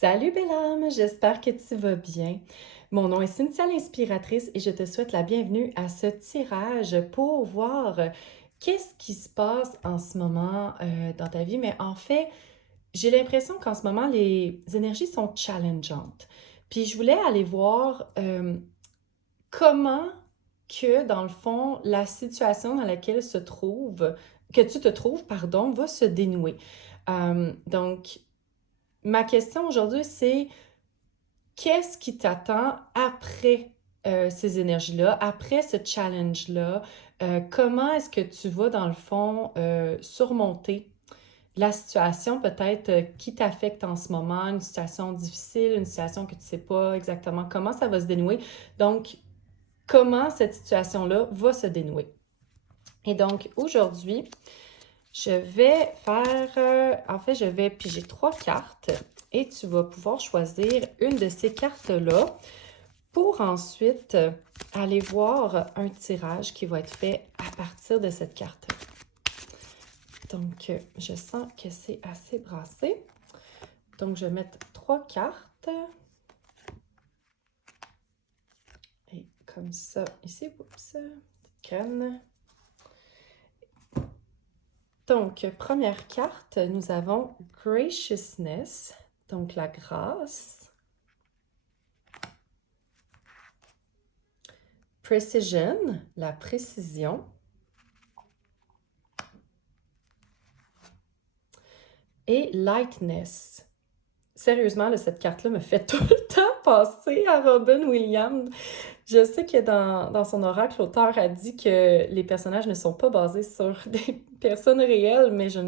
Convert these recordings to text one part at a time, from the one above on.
Salut belle âme, j'espère que tu vas bien. Mon nom est Cynthia l'inspiratrice et je te souhaite la bienvenue à ce tirage pour voir qu'est-ce qui se passe en ce moment dans ta vie. Mais en fait, j'ai l'impression qu'en ce moment, les énergies sont challengeantes. Puis je voulais aller voir comment que, dans le fond, la situation dans laquelle que tu te trouves, pardon, va se dénouer. Donc, ma question aujourd'hui, c'est qu'est-ce qui t'attend après ces énergies-là, après ce challenge-là? Comment est-ce que tu vas, dans le fond, surmonter la situation peut-être qui t'affecte en ce moment, une situation difficile, une situation que tu ne sais pas exactement comment ça va se dénouer. Donc, comment cette situation-là va se dénouer? Et donc, aujourd'hui, je vais faire, en fait, je vais piger 3 cartes et tu vas pouvoir choisir une de ces cartes-là pour ensuite aller voir un tirage qui va être fait à partir de cette carte. Donc, je sens que c'est assez brassé. Donc, je vais mettre 3 cartes. Et comme ça, ici, oups, canne. Donc, première carte, nous avons Graciousness, donc la grâce. Precision, la précision. Et Lightness. Sérieusement, là, cette carte-là me fait tout le temps penser à Robin Williams. Je sais que dans son oracle, l'auteur a dit que les personnages ne sont pas basés sur des personnes réelles, mais je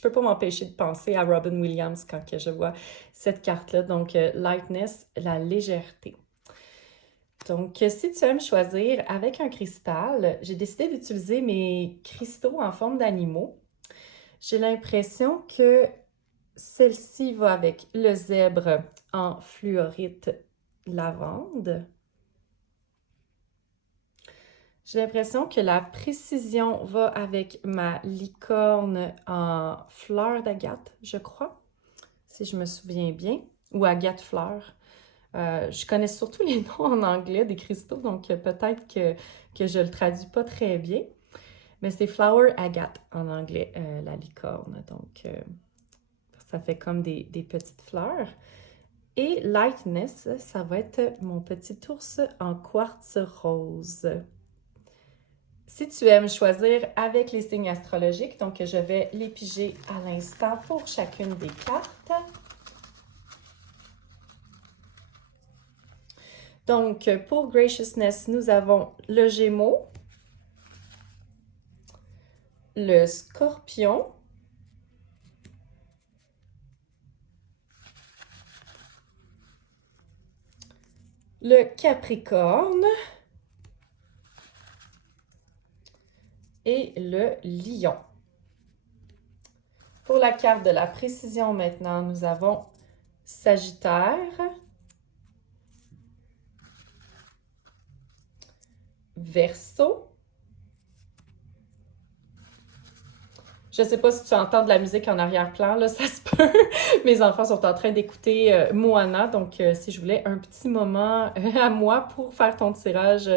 peux pas m'empêcher de penser à Robin Williams quand que je vois cette carte-là. Donc, Lightness, la légèreté. Donc, si tu aimes choisir avec un cristal, j'ai décidé d'utiliser mes cristaux en forme d'animaux. J'ai l'impression que celle-ci va avec le zèbre en fluorite lavande. J'ai l'impression que la précision va avec ma licorne en fleur d'agate, je crois, si je me souviens bien, ou agate fleur. Je connais surtout les noms en anglais des cristaux, donc peut-être que je le traduis pas très bien. Mais c'est flower agate en anglais, la licorne. Donc, ça fait comme des petites fleurs. Et Lightness, ça va être mon petit ours en quartz rose. Si tu aimes choisir avec les signes astrologiques, donc je vais les piger à l'instant pour chacune des cartes. Donc, pour Graciousness, nous avons le Gémeaux, le Scorpion, le Capricorne et le Lion. Pour la carte de la précision maintenant, nous avons Sagittaire, Verseau. Je ne sais pas si tu entends de la musique en arrière-plan, là, ça se peut. Mes enfants sont en train d'écouter Moana, donc si je voulais un petit moment à moi pour faire ton tirage,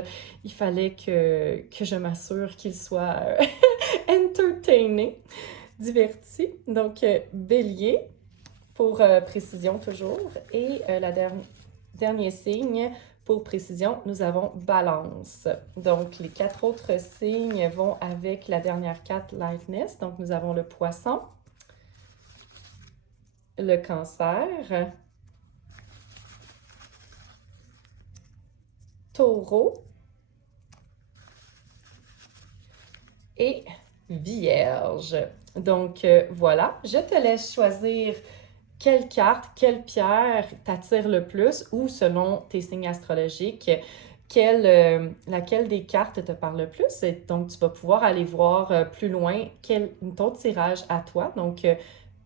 il fallait que je m'assure qu'il soit entertainé, diverti. Donc, Bélier, pour précision toujours. Et dernier signe, pour précision, nous avons Balance. Donc, les 4 autres signes vont avec la dernière carte Lightness. Donc, nous avons le Poisson, le Cancer, Taureau et Vierge. Donc, voilà, je te laisse choisir quelle carte, quelle pierre t'attire le plus ou selon tes signes astrologiques, laquelle des cartes te parle le plus. Et donc, tu vas pouvoir aller voir plus loin ton tirage à toi. Donc,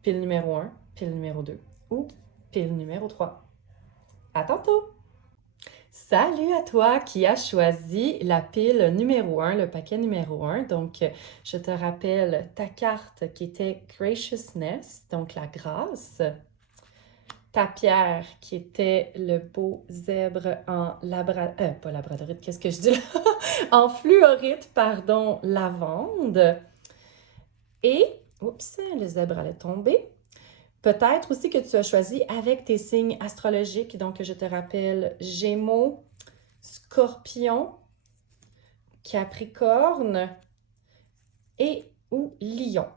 pile numéro 1, pile numéro 2 ou pile numéro 3. À tantôt! Salut à toi qui as choisi la pile numéro 1, le paquet numéro 1. Donc, je te rappelle ta carte qui était Graciousness, donc la grâce. ta pierre qui était le beau zèbre en pas labradorite, qu'est-ce que je dis là? En fluorite, pardon, lavande. Et, oups, le zèbre allait tomber. Peut-être aussi que tu as choisi avec tes signes astrologiques. Donc, je te rappelle Gémeaux, Scorpion, Capricorne et ou Lion.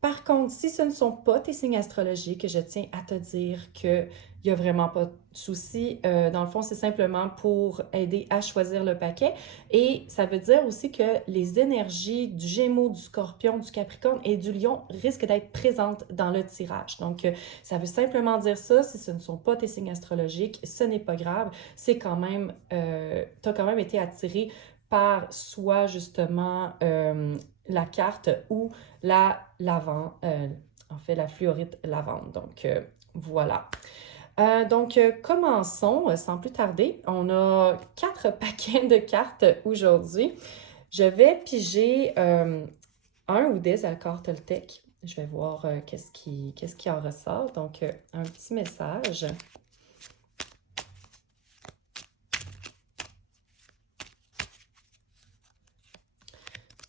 Par contre, si ce ne sont pas tes signes astrologiques, je tiens à te dire qu'il n'y a vraiment pas de souci. Dans le fond, c'est simplement pour aider à choisir le paquet. Et ça veut dire aussi que les énergies du Gémeaux, du Scorpion, du Capricorne et du Lion risquent d'être présentes dans le tirage. Donc, ça veut simplement dire ça. Si ce ne sont pas tes signes astrologiques, ce n'est pas grave. C'est quand même, tu as quand même été attiré par soit justement la carte ou la lavande, en fait la fluorite lavande. Donc voilà. Commençons sans plus tarder. On a 4 paquets de cartes aujourd'hui. Je vais piger un ou des accords Toltec. Je vais voir qu'est-ce qui en ressort. Donc, un petit message.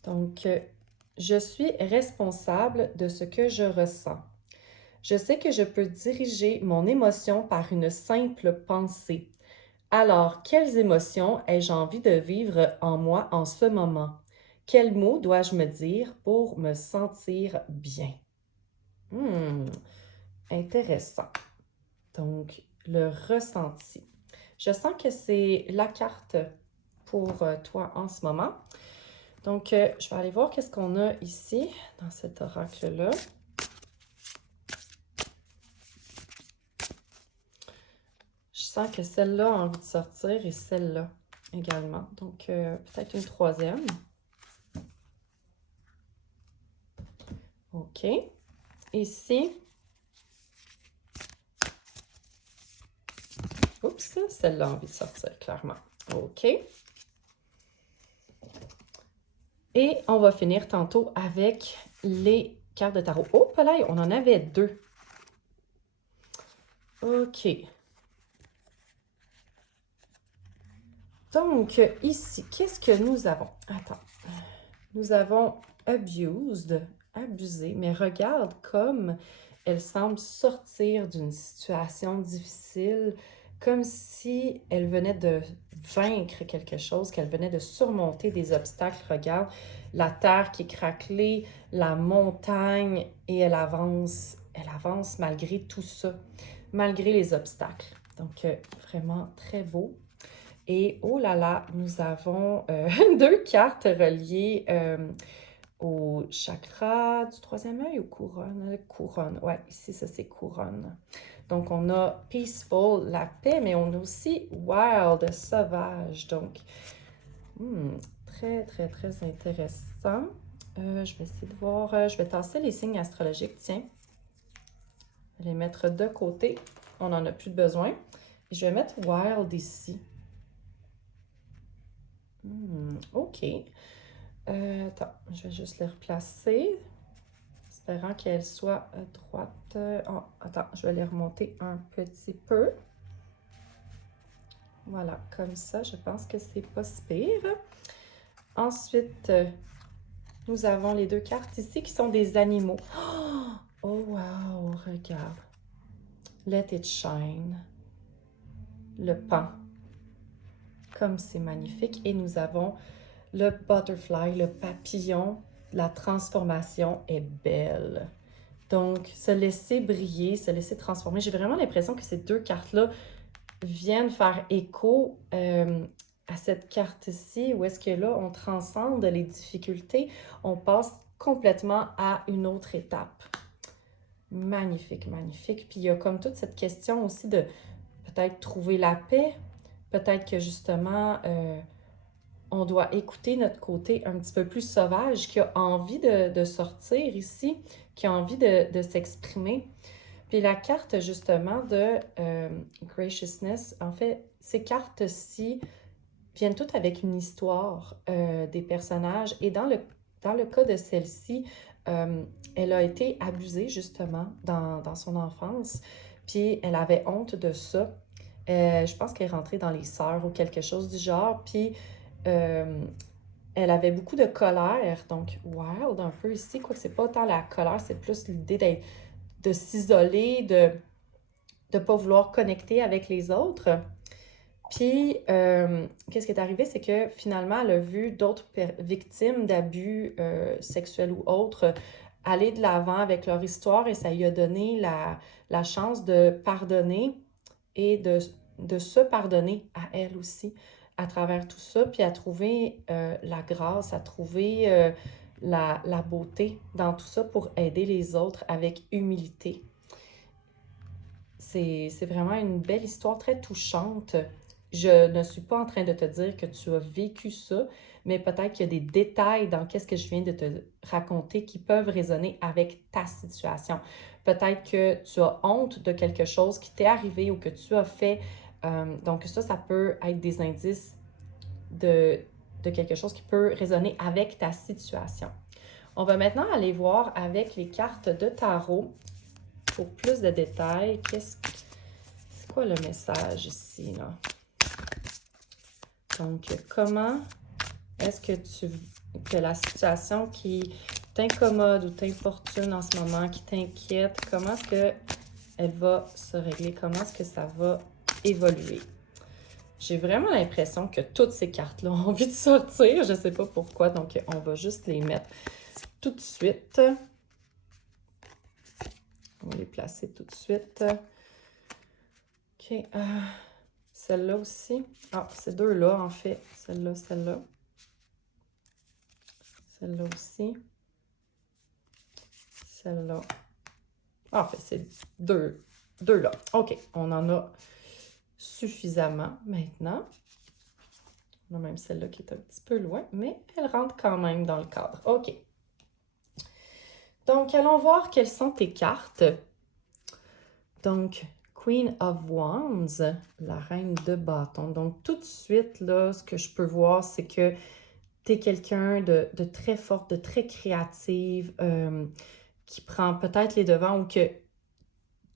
Donc, je suis responsable de ce que je ressens. Je sais que je peux diriger mon émotion par une simple pensée. Alors, quelles émotions ai-je envie de vivre en moi en ce moment? Quels mots dois-je me dire pour me sentir bien? Intéressant. Donc, le ressenti. Je sens que c'est la carte pour toi en ce moment. Donc, je vais aller voir qu'est-ce qu'on a ici dans cet oracle-là. Je sens que celle-là a envie de sortir et celle-là également. Donc, peut-être une troisième. OK. Ici. Oups, celle-là a envie de sortir, clairement. OK. Et on va finir tantôt avec les cartes de tarot. Oh, là, on en avait 2. OK. Donc, ici, qu'est-ce que nous avons? Attends. Nous avons abused, abusé, mais regarde comme elle semble sortir d'une situation difficile, comme si elle venait de vaincre quelque chose, qu'elle venait de surmonter des obstacles. Regarde, la terre qui est craquelée, la montagne, et elle avance malgré tout ça, malgré les obstacles. Donc, vraiment très beau. Et oh là là, nous avons 2 cartes reliées au chakra du troisième œil ou couronne? Couronne, ouais, ici, ça c'est couronne. Donc, on a peaceful, la paix, mais on a aussi wild, sauvage. Donc, très, très, très intéressant. Je vais essayer de voir, je vais tasser les signes astrologiques, tiens. Je vais les mettre de côté. On n'en a plus de besoin. Et je vais mettre wild ici. OK. Attends, je vais juste les replacer, espérant qu'elles soient droites. Oh, attends, je vais les remonter un petit peu. Voilà, comme ça, je pense que c'est pas si pire. Ensuite, nous avons les 2 cartes ici qui sont des animaux. Oh, wow, regarde. Let it shine. Le pan. Comme c'est magnifique. Et nous avons le butterfly, le papillon. La transformation est belle. Donc, se laisser briller, se laisser transformer. J'ai vraiment l'impression que ces 2 cartes-là viennent faire écho à cette carte-ci, où est-ce que là, on transcende les difficultés, on passe complètement à une autre étape. Magnifique, magnifique. Puis il y a comme toute cette question aussi de peut-être trouver la paix, peut-être que justement, on doit écouter notre côté un petit peu plus sauvage, qui a envie de sortir ici, qui a envie de s'exprimer. Puis la carte justement de Graciousness, en fait, ces cartes-ci viennent toutes avec une histoire des personnages. Et dans le cas de celle-ci, elle a été abusée justement dans son enfance. Puis elle avait honte de ça. Je pense qu'elle est rentrée dans les sœurs ou quelque chose du genre. Puis elle avait beaucoup de colère, donc wild un peu ici, quoi que c'est pas autant la colère, c'est plus l'idée de s'isoler, de ne pas vouloir connecter avec les autres. Puis, qu'est-ce qui est arrivé, c'est que finalement, elle a vu d'autres victimes d'abus sexuels ou autres aller de l'avant avec leur histoire et ça lui a donné la chance de pardonner et de se pardonner à elle aussi à travers tout ça, puis à trouver la grâce, à trouver la beauté dans tout ça pour aider les autres avec humilité. C'est vraiment une belle histoire très touchante. Je ne suis pas en train de te dire que tu as vécu ça, mais peut-être qu'il y a des détails dans qu'est-ce que je viens de te raconter qui peuvent résonner avec ta situation. Peut-être que tu as honte de quelque chose qui t'est arrivé ou que tu as fait. Donc ça peut être des indices de quelque chose qui peut résonner avec ta situation. On va maintenant aller voir avec les cartes de tarot pour plus de détails. C'est quoi le message ici, là? Donc, comment est-ce que la situation qui t'incommode ou t'importune en ce moment, qui t'inquiète, comment est-ce qu'elle va se régler? Comment est-ce que ça va évoluer? J'ai vraiment l'impression que toutes ces cartes-là ont envie de sortir. Je ne sais pas pourquoi, donc on va juste les mettre tout de suite. On va les placer tout de suite. OK. Celle-là aussi. Ah, ces deux-là, en fait. Celle-là, celle-là. Celle-là aussi. Celle-là. Ah, en fait, c'est deux-là. OK. On en a suffisamment maintenant. On a même celle-là qui est un petit peu loin, mais elle rentre quand même dans le cadre. OK. Donc, allons voir quelles sont tes cartes. Donc, Queen of Wands, la reine de bâton. Donc, tout de suite, là, ce que je peux voir, c'est que tu es quelqu'un de très forte, de très créative, qui prend peut-être les devants ou que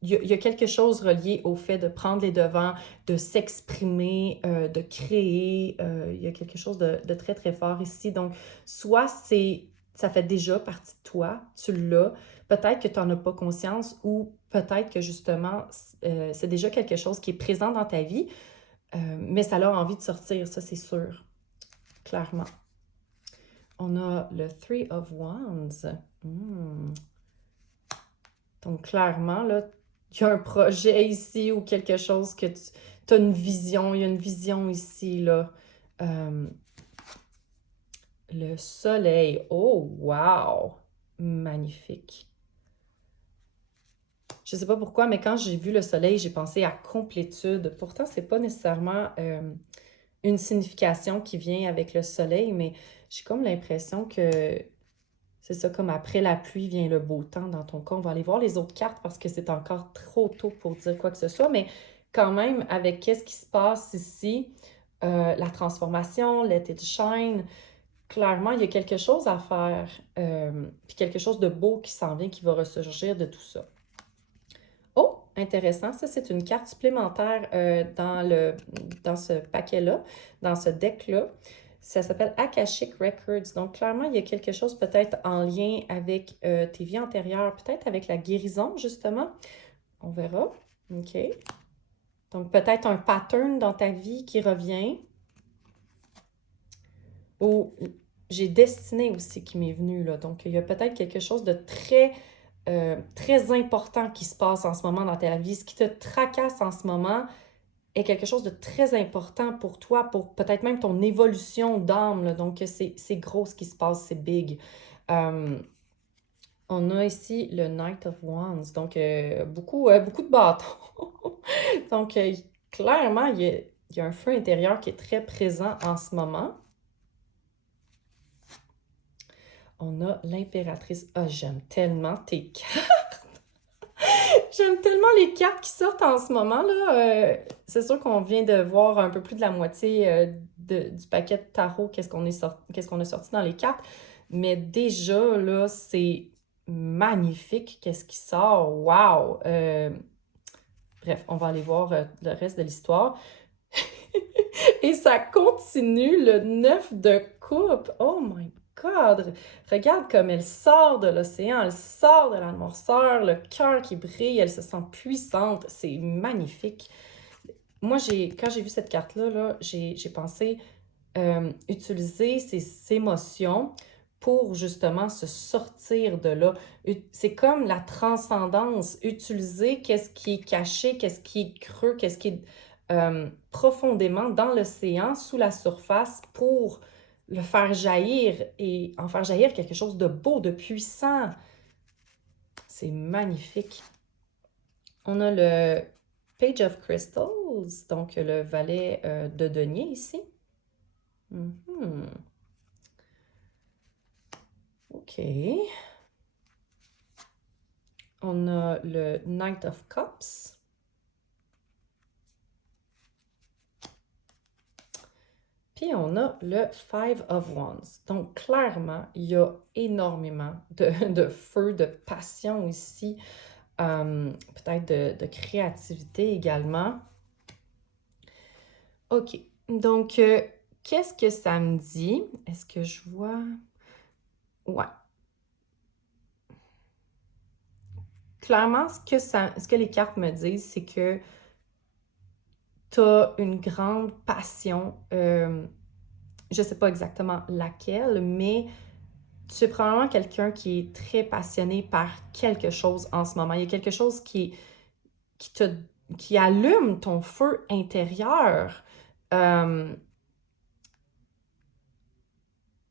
il y a quelque chose relié au fait de prendre les devants, de s'exprimer, de créer. Il y a quelque chose de très, très fort ici. Donc, soit ça fait déjà partie de toi, tu l'as. Peut-être que tu n'en as pas conscience ou peut-être que justement, c'est déjà quelque chose qui est présent dans ta vie, mais ça a envie de sortir, ça c'est sûr, clairement. On a le Three of Wands. Donc, clairement, là, il y a un projet ici ou quelque chose que tu as une vision. Il y a une vision ici, là. Le soleil. Oh, wow! Magnifique. Je ne sais pas pourquoi, mais quand j'ai vu le soleil, j'ai pensé à complétude. Pourtant, ce n'est pas nécessairement une signification qui vient avec le soleil, mais j'ai comme l'impression que c'est ça, comme après la pluie vient le beau temps dans ton cas. On va aller voir les autres cartes parce que c'est encore trop tôt pour dire quoi que ce soit, mais quand même, avec qu'est-ce qui se passe ici, la transformation, let it shine, clairement, il y a quelque chose à faire, puis quelque chose de beau qui s'en vient, qui va ressurgir de tout ça. Oh, intéressant, ça c'est une carte supplémentaire dans ce paquet-là, dans ce deck-là. Ça s'appelle Akashic Records. Donc, clairement, il y a quelque chose peut-être en lien avec tes vies antérieures, peut-être avec la guérison, justement. On verra. OK. Donc, peut-être un pattern dans ta vie qui revient. Ou j'ai destinée aussi qui m'est venue, là. Donc, il y a peut-être quelque chose de très important qui se passe en ce moment dans ta vie. Ce qui te tracasse en ce moment est quelque chose de très important pour toi, pour peut-être même ton évolution d'âme, là. Donc, c'est gros ce qui se passe, c'est big. On a ici le Knight of Wands, donc beaucoup de bâtons. Donc, clairement, il y a un feu intérieur qui est très présent en ce moment. On a l'impératrice. Ah, j'aime tellement tes cartes! J'aime tellement les cartes qui sortent en ce moment, là. C'est sûr qu'on vient de voir un peu plus de la moitié du paquet de tarot, qu'est-ce qu'on a sorti dans les cartes. Mais déjà, là, c'est magnifique, qu'est-ce qui sort. Wow! Bref, on va aller voir le reste de l'histoire. Et ça continue, le 9 de coupe. Oh my God! Regarde comme elle sort de l'océan, elle sort de la noirceur, le cœur qui brille, elle se sent puissante. C'est magnifique. Moi, quand j'ai vu cette carte-là, là, j'ai pensé utiliser ces émotions pour justement se sortir de là. C'est comme la transcendance, utiliser qu'est-ce qui est caché, qu'est-ce qui est creux, qu'est-ce qui est profondément dans l'océan, sous la surface, pour le faire jaillir et en faire jaillir quelque chose de beau, de puissant. C'est magnifique. On a le Page of Crystals, donc le valet de denier ici. OK. On a le Knight of Cups. Puis on a le Five of Wands. Donc clairement, il y a énormément de feu, de passion ici. Peut-être de créativité également. OK. Donc, qu'est-ce que ça me dit? Est-ce que je vois? Ouais. Clairement, ce que les cartes me disent, c'est que tu as une grande passion, je ne sais pas exactement laquelle, mais tu es probablement quelqu'un qui est très passionné par quelque chose en ce moment. Il y a quelque chose qui allume ton feu intérieur.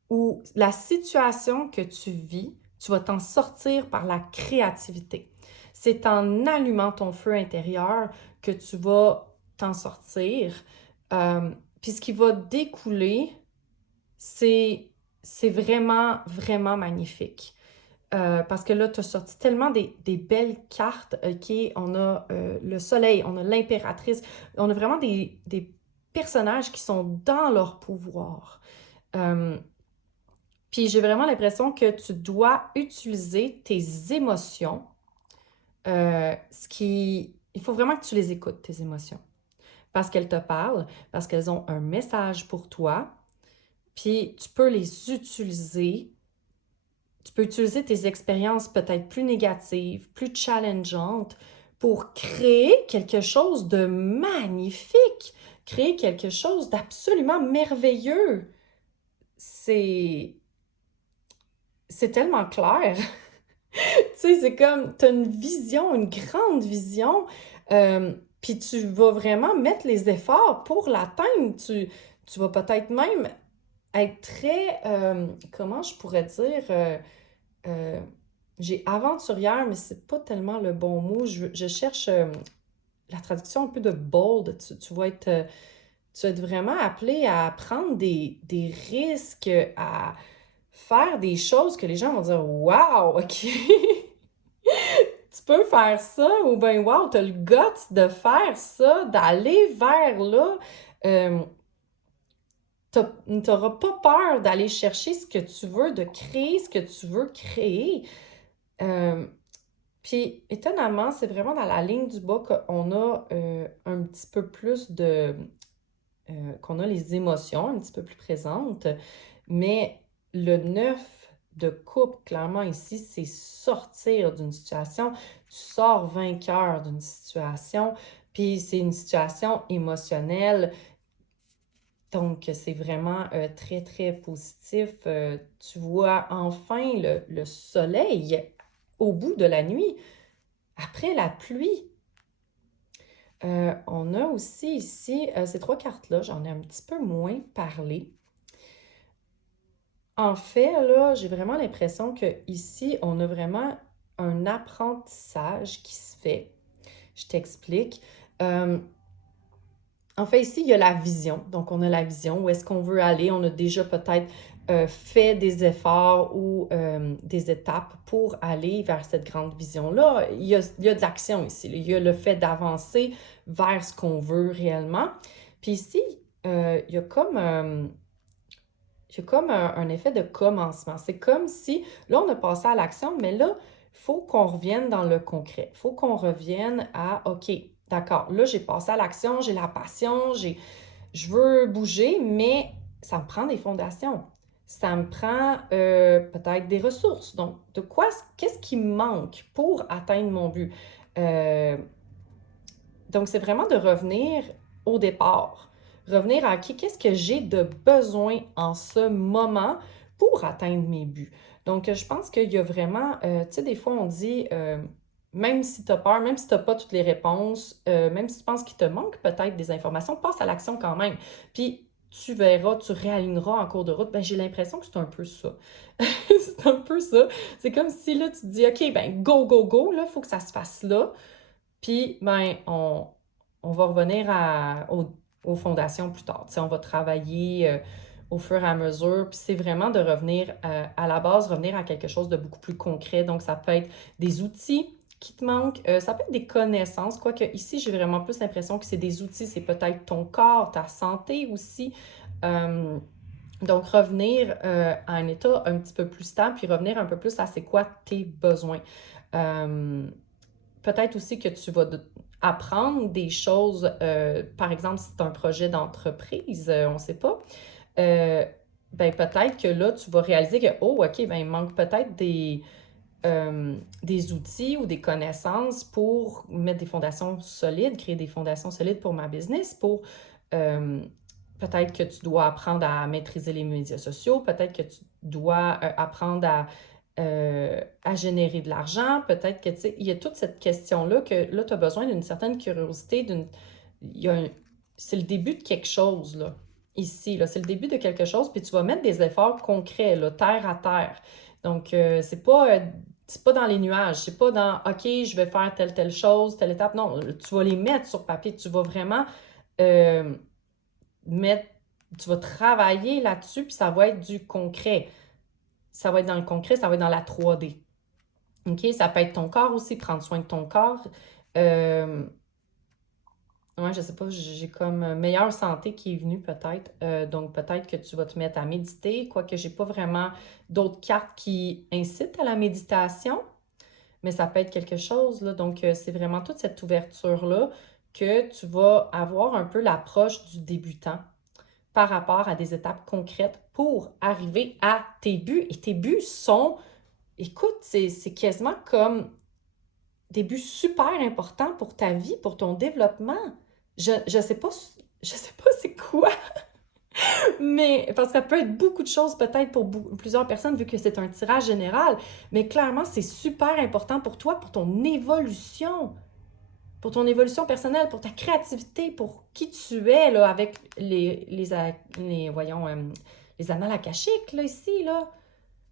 Où la situation que tu vis, tu vas t'en sortir par la créativité. C'est en allumant ton feu intérieur que tu vas t'en sortir. Puis ce qui va découler, c'est vraiment, vraiment magnifique. Parce que là, tu as sorti tellement des belles cartes. OK, on a le soleil, on a l'impératrice, on a vraiment des personnages qui sont dans leur pouvoir. Puis j'ai vraiment l'impression que tu dois utiliser tes émotions. Il faut vraiment que tu les écoutes, tes émotions. Parce qu'elles te parlent, parce qu'elles ont un message pour toi. Puis tu peux les utiliser. Tu peux utiliser tes expériences peut-être plus négatives, plus challengeantes pour créer quelque chose de magnifique, créer quelque chose d'absolument merveilleux. C'est tellement clair. Tu sais, c'est comme, tu as une vision, une grande vision, puis tu vas vraiment mettre les efforts pour l'atteindre. Tu vas peut-être même être très, comment je pourrais dire, euh, j'ai aventurière, mais c'est pas tellement le bon mot. Je cherche la traduction un peu de bold. Tu vas être vraiment appelé à prendre des risques, à faire des choses que les gens vont dire Waouh, OK! Tu peux faire ça, ou bien, wow, tu as le guts de faire ça, d'aller vers là. Tu n'auras pas peur d'aller chercher ce que tu veux, de créer ce que tu veux créer. Puis, étonnamment, c'est vraiment dans la ligne du bas qu'on a un petit peu plus de... qu'on a les émotions un petit peu plus présentes. Mais le 9 de coupe, clairement ici, c'est sortir d'une situation. Tu sors vainqueur d'une situation, puis c'est une situation émotionnelle. Donc, c'est vraiment très, très positif. Tu vois enfin le soleil au bout de la nuit, après la pluie. On a aussi ici, ces trois cartes-là, j'en ai un petit peu moins parlé. En fait, là, j'ai vraiment l'impression qu'ici, on a vraiment un apprentissage qui se fait. Je t'explique. En fait, ici, il y a la vision. Donc, on a la vision. Où est-ce qu'on veut aller? On a déjà peut-être fait des efforts ou des étapes pour aller vers cette grande vision-là. Il y a de l'action ici. Il y a le fait d'avancer vers ce qu'on veut réellement. Puis ici, il y a comme un effet de commencement. C'est comme si, là, on a passé à l'action, mais là, il faut qu'on revienne dans le concret. Il faut qu'on revienne à, OK, d'accord, là, j'ai passé à l'action, j'ai la passion, je veux bouger, mais ça me prend des fondations. Ça me prend peut-être des ressources. Donc, qu'est-ce qui me manque pour atteindre mon but? Euh, donc, c'est vraiment de revenir au départ. Revenir à qui, qu'est-ce que j'ai de besoin en ce moment pour atteindre mes buts. Donc, je pense qu'il y a vraiment, tu sais, des fois, on dit, même si tu as peur, même si tu n'as pas toutes les réponses, même si tu penses qu'il te manque peut-être des informations, passe à l'action quand même. Puis, tu verras, tu réaligneras en cours de route. Ben, j'ai l'impression que c'est un peu ça. C'est un peu ça. C'est comme si là, tu te dis, OK, ben, go, go, go, là, il faut que ça se fasse là. Puis, ben, on va revenir aux fondations plus tard. Tu sais, on va travailler au fur et à mesure. Puis, c'est vraiment de revenir à la base, revenir à quelque chose de beaucoup plus concret. Donc, ça peut être des outils qui te manquent, ça peut être des connaissances. Quoique, ici, j'ai vraiment plus l'impression que c'est des outils. C'est peut-être ton corps, ta santé aussi. Euh, donc, revenir à un état un petit peu plus stable, puis revenir un peu plus à c'est quoi tes besoins. Euh, Peut-être aussi que tu vas apprendre des choses, par exemple, si c'est un projet d'entreprise, on ne sait pas, euh, ben peut-être que là, tu vas réaliser que, oh, OK, ben il manque peut-être des outils ou des connaissances pour mettre des fondations solides, créer des fondations solides pour ma business, pour euh, peut-être que tu dois apprendre à maîtriser les médias sociaux, peut-être que tu dois apprendre à générer de l'argent, peut-être que, tu sais, il y a toute cette question-là que là, tu as besoin d'une certaine curiosité, il y a c'est le début de quelque chose, là, ici, là, c'est le début de quelque chose, puis tu vas mettre des efforts concrets, là, terre à terre. Donc, c'est pas dans les nuages, c'est pas dans, OK, je vais faire telle chose, telle étape. Non, tu vas les mettre sur papier, tu vas vraiment euh, mettre, tu vas travailler là-dessus, puis ça va être du concret. Ça va être dans le concret, ça va être dans la 3D. OK? Ça peut être ton corps aussi, prendre soin de ton corps. Euh, ouais, je sais pas, j'ai comme meilleure santé qui est venue peut-être. Donc peut-être que tu vas te mettre à méditer, quoique j'ai pas vraiment d'autres cartes qui incitent à la méditation, mais ça peut être quelque chose, là. Donc c'est vraiment toute cette ouverture-là que tu vas avoir un peu l'approche du débutant par rapport à des étapes concrètes pour arriver à tes buts. Et tes buts sont, écoute, c'est quasiment comme des buts super importants pour ta vie, pour ton développement. Je sais pas, je sais pas c'est quoi, mais parce que ça peut être beaucoup de choses peut-être pour plusieurs personnes vu que c'est un tirage général, mais clairement c'est super important pour toi, pour ton évolution personnelle, pour ta créativité, pour qui tu es là avec voyons les annales akashiques là ici là.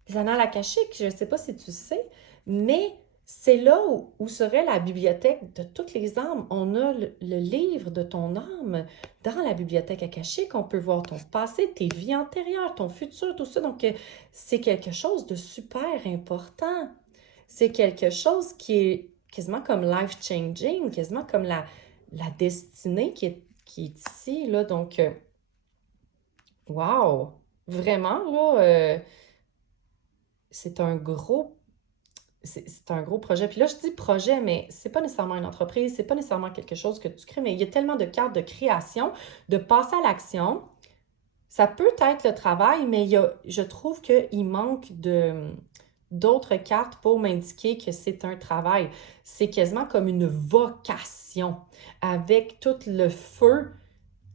Les annales akashiques, je ne sais pas si tu sais, mais c'est là où serait la bibliothèque de toutes les âmes. On a le livre de ton âme dans la bibliothèque akashique. On peut voir ton passé, tes vies antérieures, ton futur, tout ça. Donc, c'est quelque chose de super important. C'est quelque chose qui est quasiment comme life-changing, quasiment comme la destinée qui est ici, là. Donc, wow! Vraiment, là, c'est un gros c'est un gros projet. Puis là, je dis projet, mais c'est pas nécessairement une entreprise, c'est pas nécessairement quelque chose que tu crées, mais il y a tellement de cartes de création, de passer à l'action. Ça peut être le travail, mais je trouve qu'il manque d'autres cartes pour m'indiquer que c'est un travail. C'est quasiment comme une vocation. Avec tout le feu,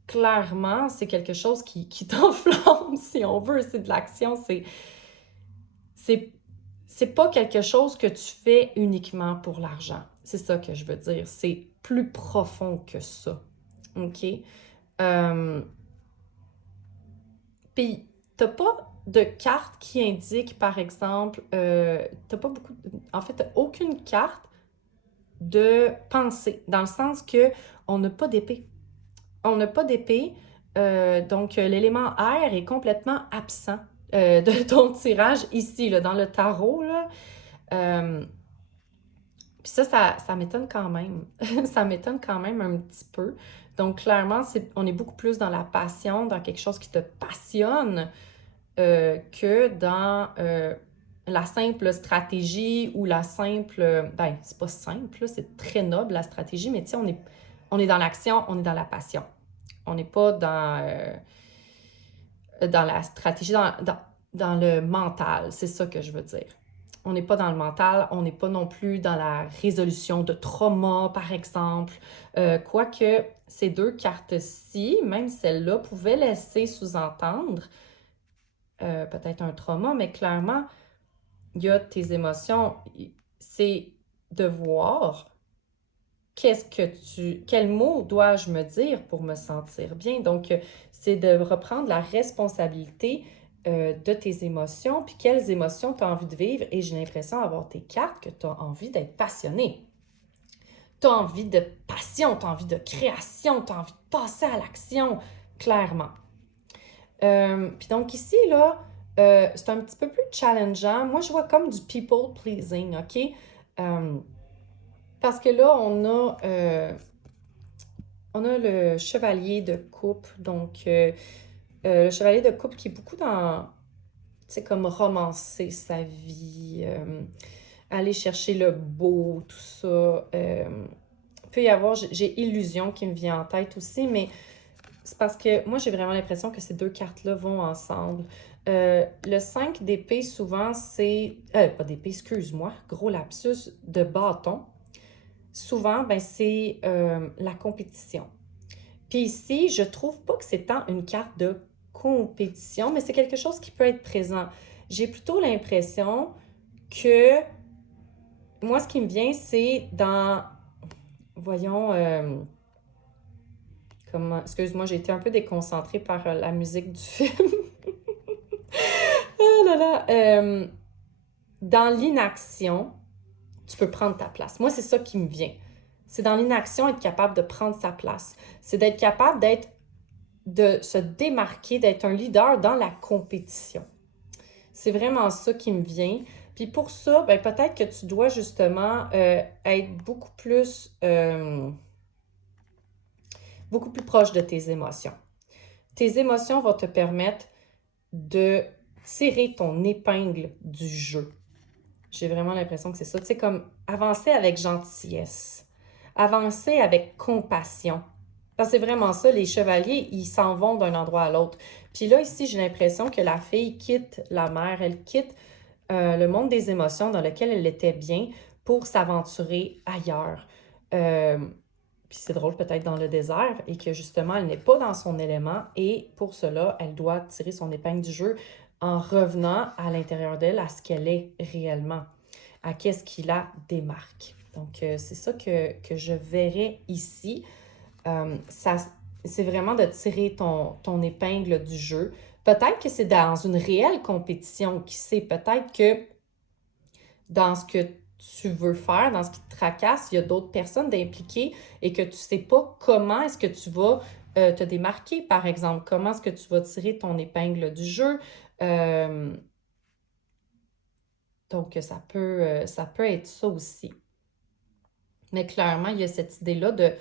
clairement, c'est quelque chose qui t'enflamme, si on veut. C'est de l'action, c'est c'est pas quelque chose que tu fais uniquement pour l'argent. C'est ça que je veux dire. C'est plus profond que ça. OK? Euh, Puis, t'as pas de carte qui indique, par exemple, t'as pas beaucoup. En fait, t'as aucune carte de pensée, dans le sens que on n'a pas d'épée. On n'a pas d'épée, donc l'élément air est complètement absent de ton tirage ici, là, dans le tarot, là. Euh, Puis ça m'étonne quand même. Ça m'étonne quand même un petit peu. Donc, clairement, on est beaucoup plus dans la passion, dans quelque chose qui te passionne, que dans la simple stratégie ou la simple... Ben, c'est pas simple, là, c'est très noble, la stratégie, mais tu sais, on est dans l'action, on est dans la passion. On n'est pas dans la stratégie, dans le mental, c'est ça que je veux dire. On n'est pas dans le mental, on n'est pas non plus dans la résolution de trauma, par exemple. Quoique ces deux cartes-ci, même celle-là, pouvaient laisser sous-entendre peut-être un trauma, mais clairement, il y a tes émotions. C'est de voir quel mot dois-je me dire pour me sentir bien. Donc, c'est de reprendre la responsabilité de tes émotions, puis quelles émotions tu as envie de vivre. Et j'ai l'impression d'avoir tes cartes que tu as envie d'être passionné. Tu as envie de passion, tu as envie de création, tu as envie de passer à l'action, clairement. Puis donc ici, là, c'est un petit peu plus challengeant. Moi, je vois comme du people pleasing, OK? Parce que là, on a le chevalier de coupe. Donc, le chevalier de coupe qui est beaucoup dans, tu sais, comme romancer sa vie, aller chercher le beau, tout ça. Peut y avoir, j'ai illusion qui me vient en tête aussi, mais c'est parce que moi, j'ai vraiment l'impression que ces deux cartes-là vont ensemble. Le 5 d'épée, souvent, c'est... pas d'épée, excuse-moi, gros lapsus, de bâton. Souvent, ben, c'est la compétition. Puis ici, je trouve pas que c'est tant une carte de compétition, mais c'est quelque chose qui peut être présent. J'ai plutôt l'impression que moi, ce qui me vient, c'est dans, voyons, comment, excuse-moi, j'ai été un peu déconcentrée par la musique du film. Oh là là, dans l'inaction, tu peux prendre ta place. Moi, c'est ça qui me vient. C'est dans l'inaction être capable de prendre sa place. C'est d'être capable de se démarquer, d'être un leader dans la compétition. C'est vraiment ça qui me vient. Puis pour ça, ben, peut-être que tu dois justement être beaucoup plus proche de tes émotions. Tes émotions vont te permettre de tirer ton épingle du jeu. J'ai vraiment l'impression que c'est ça. Tu sais, comme avancer avec gentillesse, avancer avec compassion. Parce que c'est vraiment ça, les chevaliers, ils s'en vont d'un endroit à l'autre. Puis là, ici, j'ai l'impression que la fille quitte la mer, elle quitte le monde des émotions dans lequel elle était bien pour s'aventurer ailleurs. Puis c'est drôle, peut-être dans le désert, et que justement, elle n'est pas dans son élément, et pour cela, elle doit tirer son épingle du jeu en revenant à l'intérieur d'elle à ce qu'elle est réellement, à qu'est-ce qui la démarque. Donc, c'est ça que je verrais ici. C'est vraiment de tirer ton épingle du jeu. Peut-être que c'est dans une réelle compétition, qui sait, peut-être que dans ce que tu veux faire, dans ce qui te tracasse, il y a d'autres personnes impliquées et que tu ne sais pas comment est-ce que tu vas te démarquer, par exemple. Comment est-ce que tu vas tirer ton épingle du jeu? Euh, donc, ça peut être ça aussi. Mais clairement, il y a cette idée-là de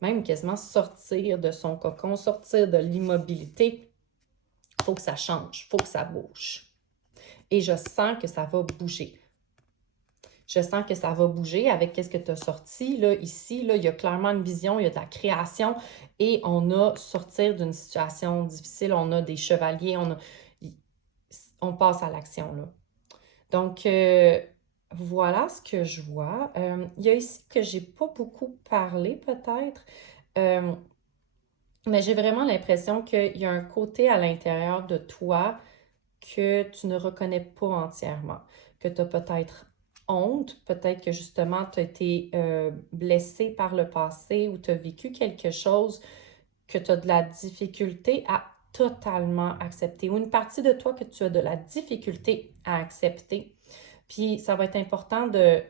même quasiment sortir de son cocon, sortir de l'immobilité. Il faut que ça change, il faut que ça bouge. Et je sens que ça va bouger. Je sens que ça va bouger avec ce que tu as sorti. Là, ici, là, il y a clairement une vision, il y a de la création et on a sortir d'une situation difficile. On a des chevaliers, on passe à l'action. Là. Donc, voilà ce que je vois. Il y a ici que j'ai pas beaucoup parlé peut-être, mais j'ai vraiment l'impression qu'il y a un côté à l'intérieur de toi que tu ne reconnais pas entièrement, que tu as peut-être honte, peut-être que justement tu as été blessé par le passé ou tu as vécu quelque chose que tu as de la difficulté à totalement accepter ou une partie de toi que tu as de la difficulté à accepter. Puis ça va être important de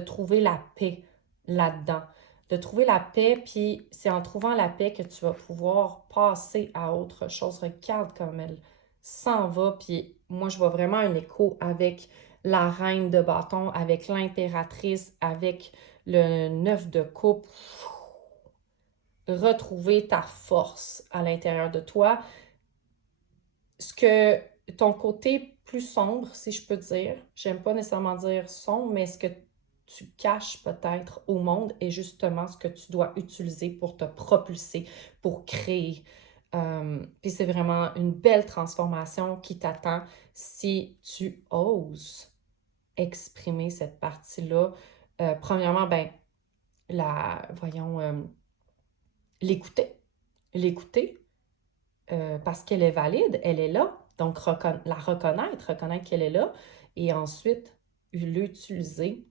trouver la paix là-dedans. De trouver la paix, puis c'est en trouvant la paix que tu vas pouvoir passer à autre chose. Regarde comme elle s'en va, puis moi je vois vraiment un écho avec la reine de bâton, avec l'impératrice, avec le 9 de coupe. Retrouver ta force à l'intérieur de toi. Ce que ton côté plus sombre, si je peux dire, j'aime pas nécessairement dire sombre, mais ce que tu caches peut-être au monde est justement ce que tu dois utiliser pour te propulser, pour créer. Puis c'est vraiment une belle transformation qui t'attend si tu oses exprimer cette partie-là. Premièrement, ben, voyons, l'écouter. L'écouter, parce qu'elle est valide, elle est là. Donc, la reconnaître qu'elle est là, et ensuite l'utiliser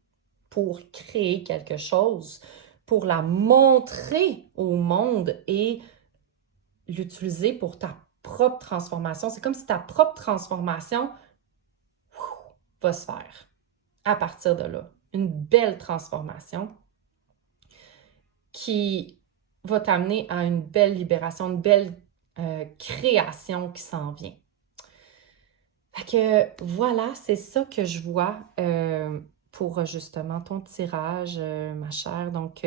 pour créer quelque chose, pour la montrer au monde et l'utiliser pour ta propre transformation. C'est comme si ta propre transformation va se faire à partir de là. Une belle transformation qui va t'amener à une belle libération, une belle création qui s'en vient. Fait que voilà, c'est ça que je vois pour justement ton tirage, ma chère. Donc,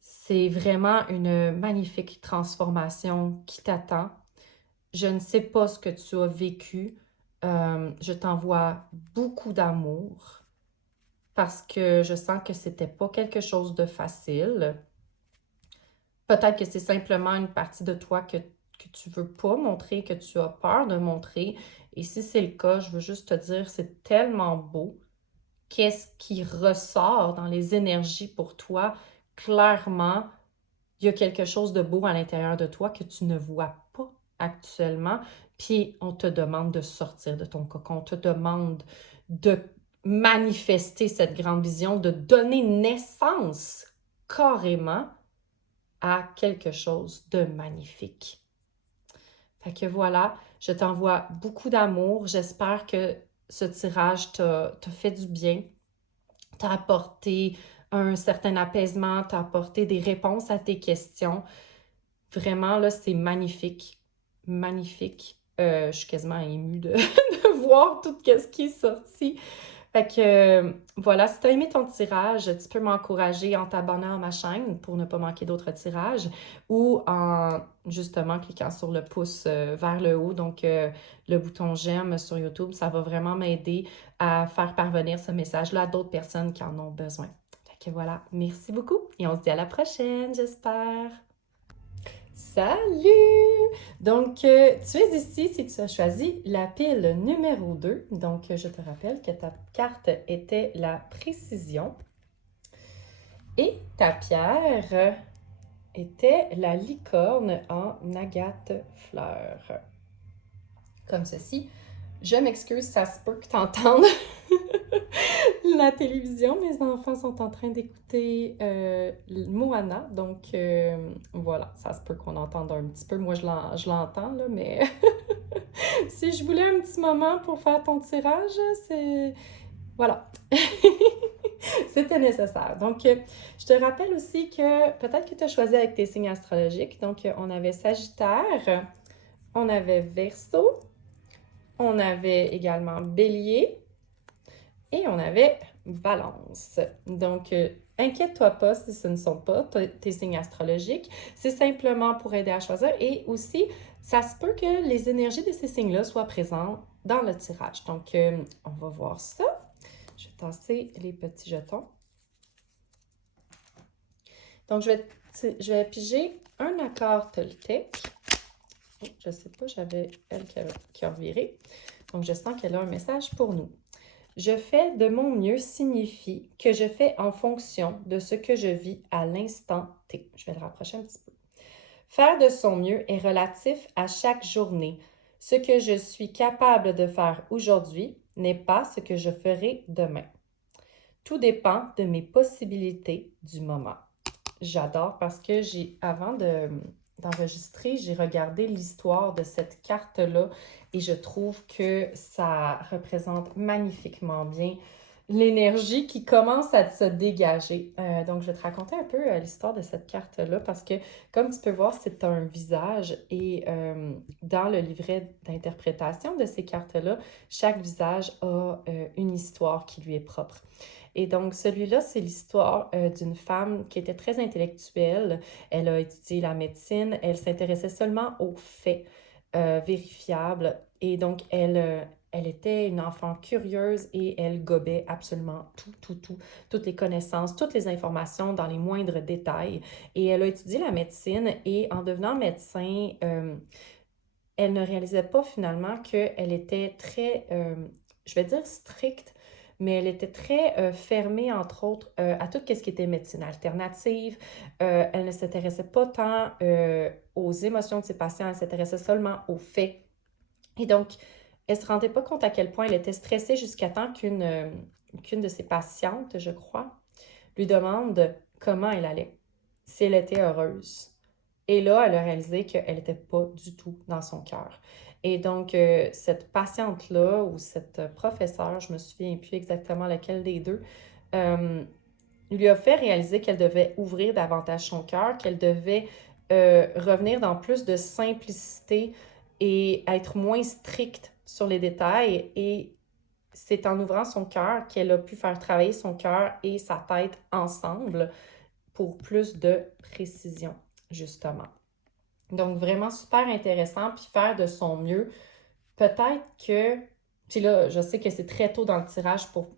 c'est vraiment une magnifique transformation qui t'attend. Je ne sais pas ce que tu as vécu. Je t'envoie beaucoup d'amour parce que je sens que c'était pas quelque chose de facile. Peut-être que c'est simplement une partie de toi que tu veux pas montrer, que tu as peur de montrer. Et si c'est le cas, je veux juste te dire, c'est tellement beau. Qu'est-ce qui ressort dans les énergies pour toi? Clairement, il y a quelque chose de beau à l'intérieur de toi que tu ne vois pas actuellement. Puis on te demande de sortir de ton cocon, on te demande de manifester cette grande vision, de donner naissance carrément à quelque chose de magnifique. Fait que voilà, je t'envoie beaucoup d'amour. J'espère que ce tirage t'a fait du bien, t'a apporté un certain apaisement, t'a apporté des réponses à tes questions. Vraiment, là, c'est magnifique. Magnifique. Je suis quasiment émue de, de voir tout ce qui est sorti. Fait que voilà, si tu as aimé ton tirage, tu peux m'encourager en t'abonnant à ma chaîne pour ne pas manquer d'autres tirages ou en justement cliquant sur le pouce vers le haut, donc le bouton j'aime sur YouTube. Ça va vraiment m'aider à faire parvenir ce message-là à d'autres personnes qui en ont besoin. Fait que voilà, merci beaucoup et on se dit à la prochaine, j'espère. Salut! Donc, tu es ici si tu as choisi la pile numéro 2. Donc, je te rappelle que ta carte était la précision et ta pierre était la licorne en agate fleur. Comme ceci. Je m'excuse, ça se peut que tu entendes la télévision. Mes enfants sont en train d'écouter Moana. Donc, voilà, ça se peut qu'on entende un petit peu. Moi, je l'entends, là, mais si je voulais un petit moment pour faire ton tirage, c'est... Voilà. C'était nécessaire. Donc, je te rappelle aussi que peut-être que tu as choisi avec tes signes astrologiques. Donc, on avait Sagittaire, on avait Verseau, on avait également Bélier et on avait Balance. Donc, inquiète-toi pas si ce ne sont pas tes signes astrologiques. C'est simplement pour aider à choisir. Et aussi, ça se peut que les énergies de ces signes-là soient présentes dans le tirage. Donc, on va voir ça. Je vais tasser les petits jetons. Donc, je vais piger un accord Toltec. Oh, je ne sais pas, j'avais elle qui a reviré. Donc, je sens qu'elle a un message pour nous. Je fais de mon mieux signifie que je fais en fonction de ce que je vis à l'instant T. Je vais le rapprocher un petit peu. Faire de son mieux est relatif à chaque journée. Ce que je suis capable de faire aujourd'hui n'est pas ce que je ferai demain. Tout dépend de mes possibilités du moment. J'adore parce que avant d'enregistrer, j'ai regardé l'histoire de cette carte-là et je trouve que ça représente magnifiquement bien l'énergie qui commence à se dégager. Donc, je vais te raconter un peu l'histoire de cette carte-là parce que, comme tu peux voir, c'est un visage et dans le livret d'interprétation de ces cartes-là, chaque visage a une histoire qui lui est propre. Et donc, celui-là, c'est l'histoire d'une femme qui était très intellectuelle. Elle a étudié la médecine. Elle s'intéressait seulement aux faits vérifiables. Et donc, elle était une enfant curieuse et elle gobait absolument toutes les connaissances, toutes les informations dans les moindres détails. Et elle a étudié la médecine et en devenant médecin, elle ne réalisait pas finalement qu'elle était très, je vais dire stricte, mais elle était très fermée, entre autres, à tout ce qui était médecine alternative. Elle ne s'intéressait pas tant aux émotions de ses patients, elle s'intéressait seulement aux faits. Et donc, elle ne se rendait pas compte à quel point elle était stressée jusqu'à temps qu'une de ses patientes, je crois, lui demande comment elle allait, si elle était heureuse. Et là, elle a réalisé qu'elle n'était pas du tout dans son cœur. Et donc, cette patiente-là ou cette professeure, je me souviens plus exactement laquelle des deux, euh, lui a fait réaliser qu'elle devait ouvrir davantage son cœur, qu'elle devait revenir dans plus de simplicité et être moins stricte sur les détails. Et c'est en ouvrant son cœur qu'elle a pu faire travailler son cœur et sa tête ensemble pour plus de précision, justement. Donc, vraiment super intéressant, puis faire de son mieux. Peut-être que, puis là, je sais que c'est très tôt dans le tirage pour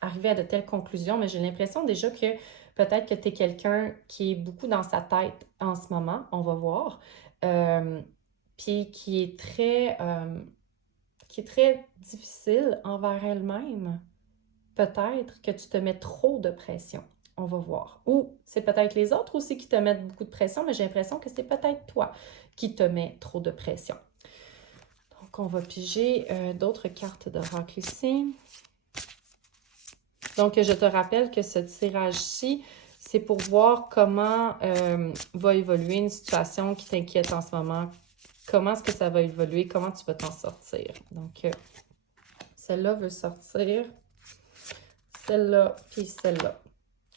arriver à de telles conclusions, mais j'ai l'impression déjà que peut-être que tu es quelqu'un qui est beaucoup dans sa tête en ce moment, on va voir, euh, puis qui est très difficile envers elle-même. Peut-être que tu te mets trop de pression. On va voir. Ou c'est peut-être les autres aussi qui te mettent beaucoup de pression, mais j'ai l'impression que c'est peut-être toi qui te mets trop de pression. Donc, on va piger d'autres cartes d'oracle ici. Donc, je te rappelle que ce tirage-ci, c'est pour voir comment va évoluer une situation qui t'inquiète en ce moment. Comment est-ce que ça va évoluer? Comment tu vas t'en sortir? Donc, celle-là veut sortir. Celle-là, puis celle-là.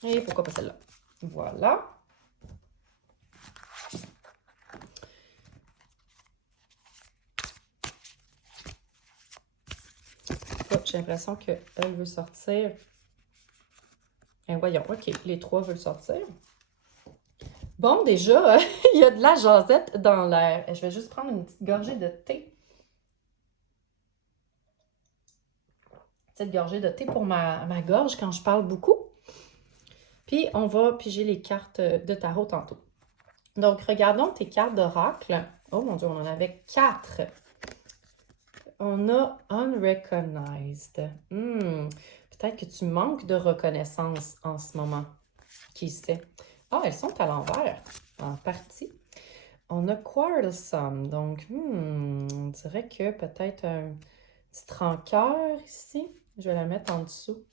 Et pourquoi pas celle-là? Voilà. Oh, j'ai l'impression qu'elle veut sortir. Et voyons, OK, les trois veulent sortir. Bon, déjà, il y a de la jasette dans l'air. Je vais juste prendre une petite gorgée de thé. Petite gorgée de thé pour ma gorge quand je parle beaucoup. Puis, on va piger les cartes de tarot tantôt. Donc, regardons tes cartes d'oracle. Oh mon Dieu, on en avait 4. On a Unrecognized. Peut-être que tu manques de reconnaissance en ce moment. Qui sait? Ah, elles sont à l'envers, en partie. On a Quarrelsome. Donc, on dirait que peut-être un petit rancœur ici. Je vais la mettre en dessous.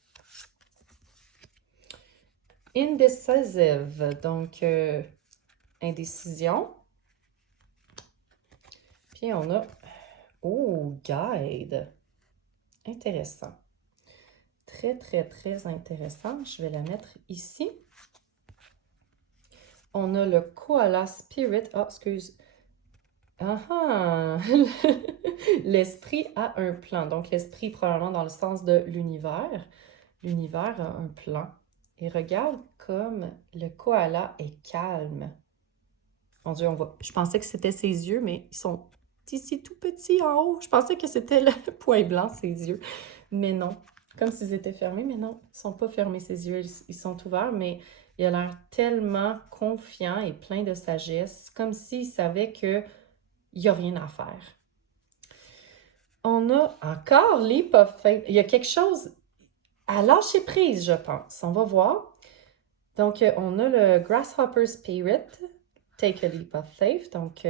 Indecisive. Donc, indécision. Puis, on a... Oh, Guide. Intéressant. Très, très, très intéressant. Je vais la mettre ici. On a le Koala Spirit. Ah, excuse. Ah! L'esprit a un plan. Donc, l'esprit, probablement dans le sens de l'univers. L'univers a un plan. Et regarde comme le koala est calme. Mon Dieu, on voit. Je pensais que c'était ses yeux, mais ils sont ici tout petits en haut. Je pensais que c'était le point blanc, ses yeux. Mais non. Comme s'ils étaient fermés, mais non. Ils ne sont pas fermés, ses yeux. Ils sont ouverts, mais il a l'air tellement confiant et plein de sagesse. Comme s'il savait qu'il n'y a rien à faire. On a encore Leap of Faith. Il y a quelque chose à lâcher prise, je pense. On va voir. Donc, on a le Grasshopper Spirit. Take a Leap of Faith. Donc,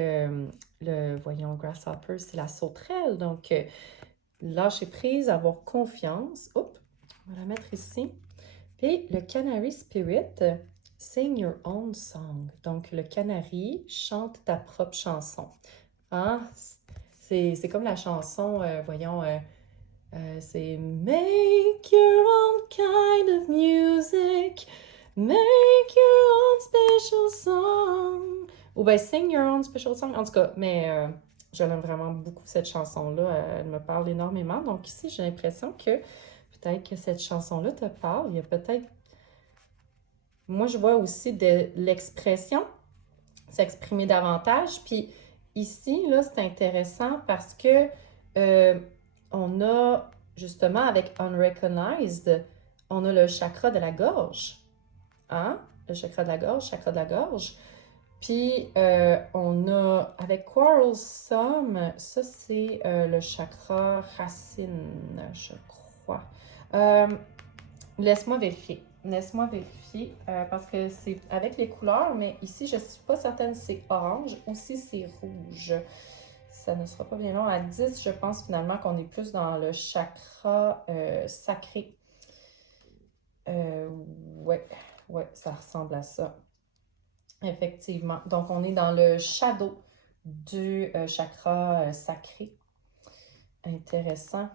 voyons, Grasshopper, c'est la sauterelle. Donc, lâcher prise, avoir confiance. Oups, on va la mettre ici. Puis, le Canary Spirit, Sing Your Own Song. Donc, le canari chante ta propre chanson. Hein? C'est comme la chanson, voyons, c'est Make your own kind of music, make your own special song. Ou bien Sing your own special song. En tout cas, mais je l'aime vraiment beaucoup cette chanson-là. Elle me parle énormément. Donc ici, j'ai l'impression que peut-être que cette chanson-là te parle. Il y a peut-être... Moi, je vois aussi de l'expression, s'exprimer davantage. Puis ici, là, c'est intéressant parce que on a justement avec Unrecognized, on a le chakra de la gorge. Hein? Le chakra de la gorge, chakra de la gorge. Puis, on a, avec Quarrelsome, ça c'est le chakra racine, je crois. Laisse-moi vérifier. Laisse-moi vérifier parce que c'est avec les couleurs, mais ici, je ne suis pas certaine si c'est orange ou si c'est rouge. Ça ne sera pas bien long. À 10, je pense finalement qu'on est plus dans le chakra sacré. Ouais, ouais, ça ressemble à ça. Effectivement. Donc, on est dans le shadow du chakra sacré. Intéressant.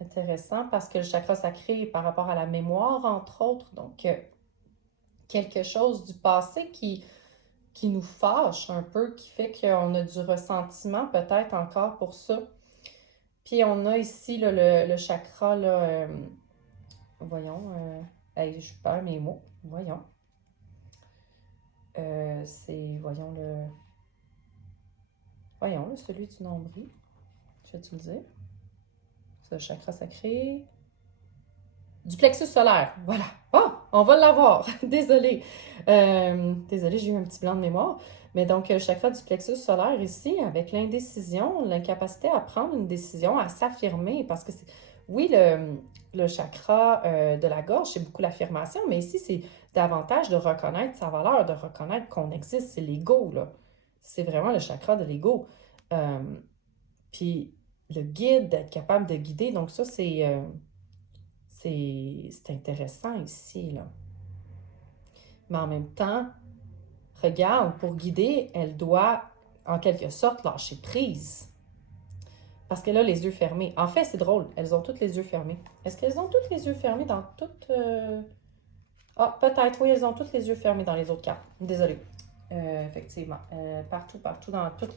Intéressant parce que le chakra sacré est par rapport à la mémoire, entre autres. Donc, quelque chose du passé qui nous fâche un peu, qui fait qu'on a du ressentiment peut-être encore pour ça. Puis, on a ici là, le chakra, là, voyons, je perds mes mots. Voyons. Voyons, celui du nombril. Je vais te le dire. C'est le chakra sacré. Du plexus solaire. Voilà. Oh, on va l'avoir. Désolée. Désolée, j'ai eu un petit blanc de mémoire. Mais donc, le chakra du plexus solaire ici, avec l'indécision, l'incapacité à prendre une décision, à s'affirmer, parce que oui, le chakra de la gorge, c'est beaucoup l'affirmation, mais ici, c'est davantage de reconnaître sa valeur, de reconnaître qu'on existe. C'est l'ego, là. C'est vraiment le chakra de l'ego. Puis, le guide, d'être capable de guider, donc ça, c'est intéressant ici, là. Mais en même temps, regarde, pour guider, elle doit, en quelque sorte, lâcher prise. Parce qu'elle a les yeux fermés. En fait, c'est drôle, elles ont toutes les yeux fermés. Est-ce qu'elles ont toutes les yeux fermés dans toutes... Ah, peut-être, oui, elles ont toutes les yeux fermés dans les autres cartes. Désolée. Effectivement. Partout, dans tout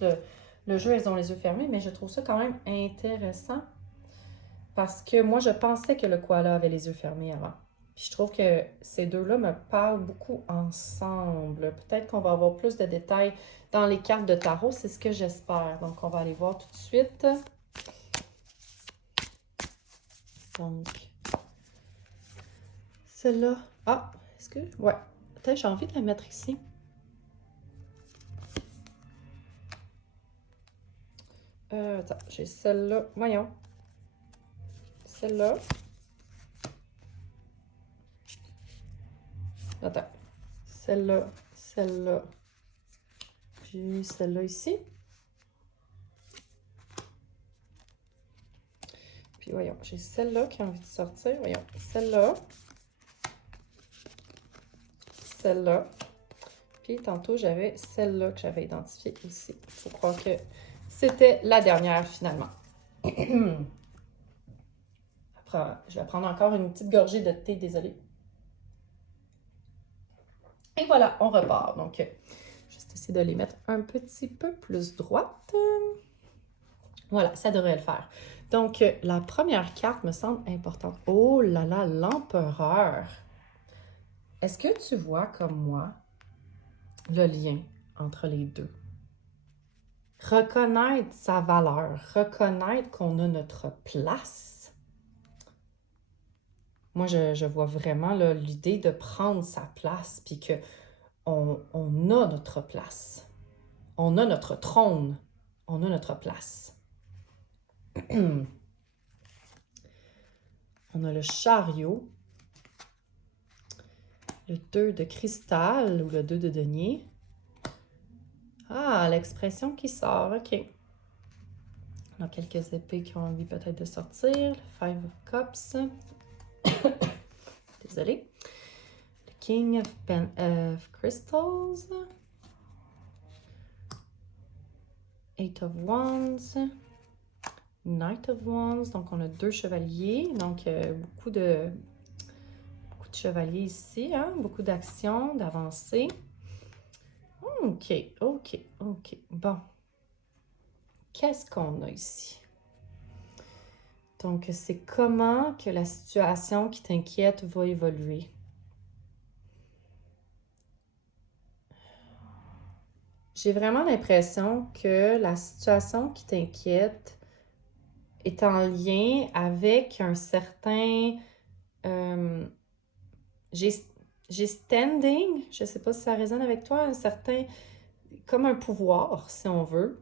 le jeu, elles ont les yeux fermés, mais je trouve ça quand même intéressant. Parce que moi, je pensais que le koala avait les yeux fermés avant. Puis je trouve que ces deux-là me parlent beaucoup ensemble. Peut-être qu'on va avoir plus de détails dans les cartes de tarot, c'est ce que j'espère. Donc, on va aller voir tout de suite. Donc, celle-là. Ah, est-ce que... Ouais, peut-être j'ai envie de la mettre ici. Attends, j'ai celle-là. Voyons. Celle-là. Attends. Celle-là, celle-là. Puis celle-là ici. Puis voyons, j'ai celle-là qui a envie de sortir. Voyons, celle-là. Celle-là. Puis tantôt, j'avais celle-là que j'avais identifiée ici. Il faut croire que c'était la dernière finalement. Après, je vais prendre encore une petite gorgée de thé, désolée. Et voilà, on repart. Donc, juste essayer de les mettre un petit peu plus droites. Voilà, ça devrait le faire. Donc, la première carte me semble importante. Oh là là, l'empereur. Est-ce que tu vois comme moi le lien entre les deux? Reconnaître sa valeur, reconnaître qu'on a notre place. Moi, je vois vraiment l'idée de prendre sa place, puis qu'on a notre place. On a notre trône. On a notre place. On a le chariot. Le 2 de cristal ou le 2 de denier. Ah, l'expression qui sort, ok. On a quelques épées qui ont envie peut-être de sortir. Le 5 of Cups. Désolée. Le King of Crystals. 8 of Wands. Knight of Wands. Donc, on a 2 chevaliers. Donc, beaucoup de chevaliers ici. Hein? Beaucoup d'actions, d'avancées. Ok, ok, ok. Bon. Qu'est-ce qu'on a ici? Donc, c'est comment que la situation qui t'inquiète va évoluer. J'ai vraiment l'impression que la situation qui t'inquiète est en lien avec un certain... euh, j'ai, j'ai standing, je ne sais pas si ça résonne avec toi, un certain... comme un pouvoir, si on veut.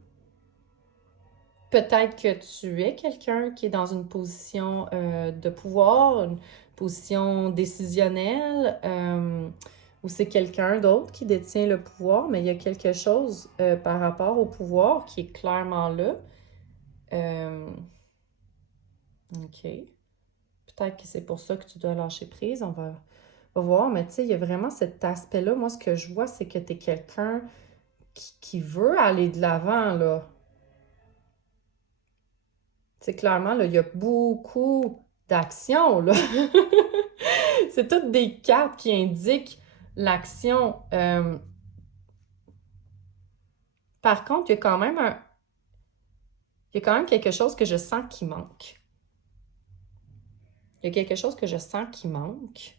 Peut-être que tu es quelqu'un qui est dans une position de pouvoir, une position décisionnelle, ou c'est quelqu'un d'autre qui détient le pouvoir, mais il y a quelque chose par rapport au pouvoir qui est clairement là. Euh, OK. Peut-être que c'est pour ça que tu dois lâcher prise. On va voir, mais tu sais, il y a vraiment cet aspect-là. Moi, ce que je vois, c'est que tu es quelqu'un qui veut aller de l'avant, là. C'est clairement, là, il y a beaucoup d'actions, là. C'est toutes des cartes qui indiquent l'action. Par contre, il y a quand même quelque chose que je sens qui manque. Il y a quelque chose que je sens qui manque.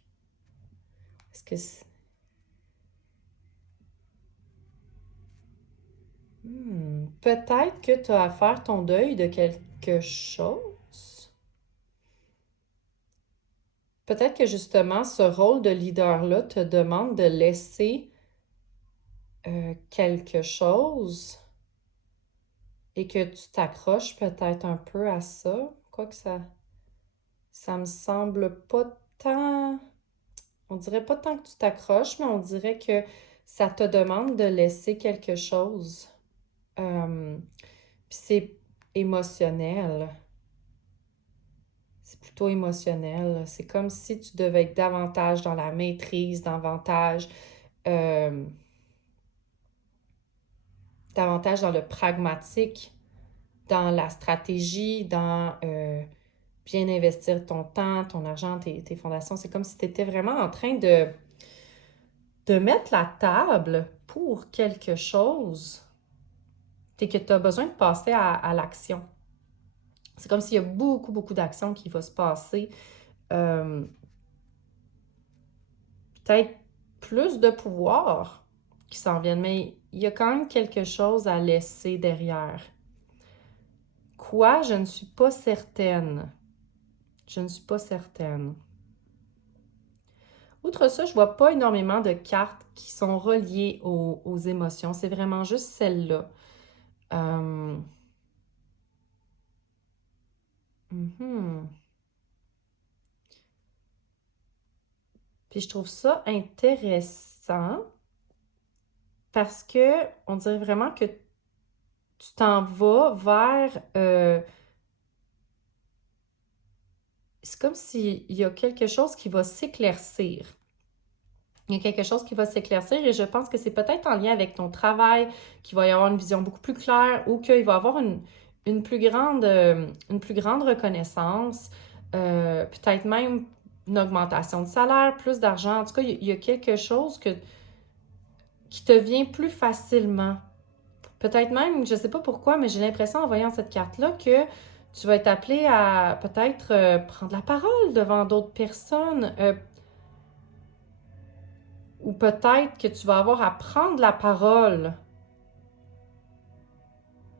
Est-ce que c'est... Peut-être que tu as à faire ton deuil de quelque chose. Peut-être que justement, ce rôle de leader-là te demande de laisser quelque chose et que tu t'accroches peut-être un peu à ça. Quoique ça me semble pas tant... On dirait pas tant que tu t'accroches, mais on dirait que ça te demande de laisser quelque chose. Puis c'est émotionnel. C'est plutôt émotionnel. C'est comme si tu devais être davantage dans la maîtrise, euh, davantage dans le pragmatique, dans la stratégie, dans bien investir ton temps, ton argent, tes fondations. C'est comme si tu étais vraiment en train de mettre la table pour quelque chose et que tu as besoin de passer à l'action. C'est comme s'il y a beaucoup, beaucoup d'actions qui vont se passer. Euh, Peut-être plus de pouvoir qui s'en viennent, mais il y a quand même quelque chose à laisser derrière. Quoi? Je ne suis pas certaine. Je ne suis pas certaine. Outre ça, je ne vois pas énormément de cartes qui sont reliées aux émotions. C'est vraiment juste celle-là. Mhm. Puis je trouve ça intéressant parce que on dirait vraiment que tu t'en vas vers... c'est comme s'il y a quelque chose qui va s'éclaircir. Il y a quelque chose qui va s'éclaircir et je pense que c'est peut-être en lien avec ton travail, qu'il va y avoir une vision beaucoup plus claire ou qu'il va y avoir une une plus grande reconnaissance, peut-être même une augmentation de salaire, plus d'argent. En tout cas, il y a quelque chose qui te vient plus facilement. Peut-être même, je ne sais pas pourquoi, mais j'ai l'impression en voyant cette carte-là que tu vas être appelé à peut-être prendre la parole devant d'autres personnes, ou peut-être que tu vas avoir à prendre la parole,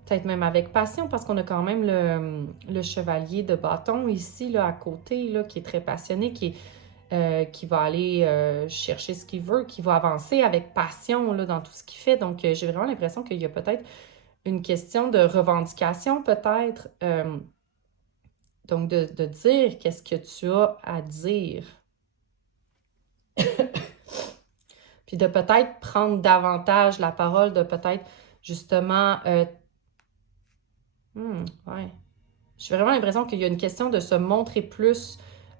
peut-être même avec passion, parce qu'on a quand même le chevalier de bâton ici, là, à côté, là, qui est très passionné, qui va aller chercher ce qu'il veut, qui va avancer avec passion là, dans tout ce qu'il fait. Donc, j'ai vraiment l'impression qu'il y a peut-être une question de revendication, peut-être. Donc, de dire qu'est-ce que tu as à dire. Puis de peut-être prendre davantage la parole, de peut-être justement... ouais. J'ai vraiment l'impression qu'il y a une question de se montrer plus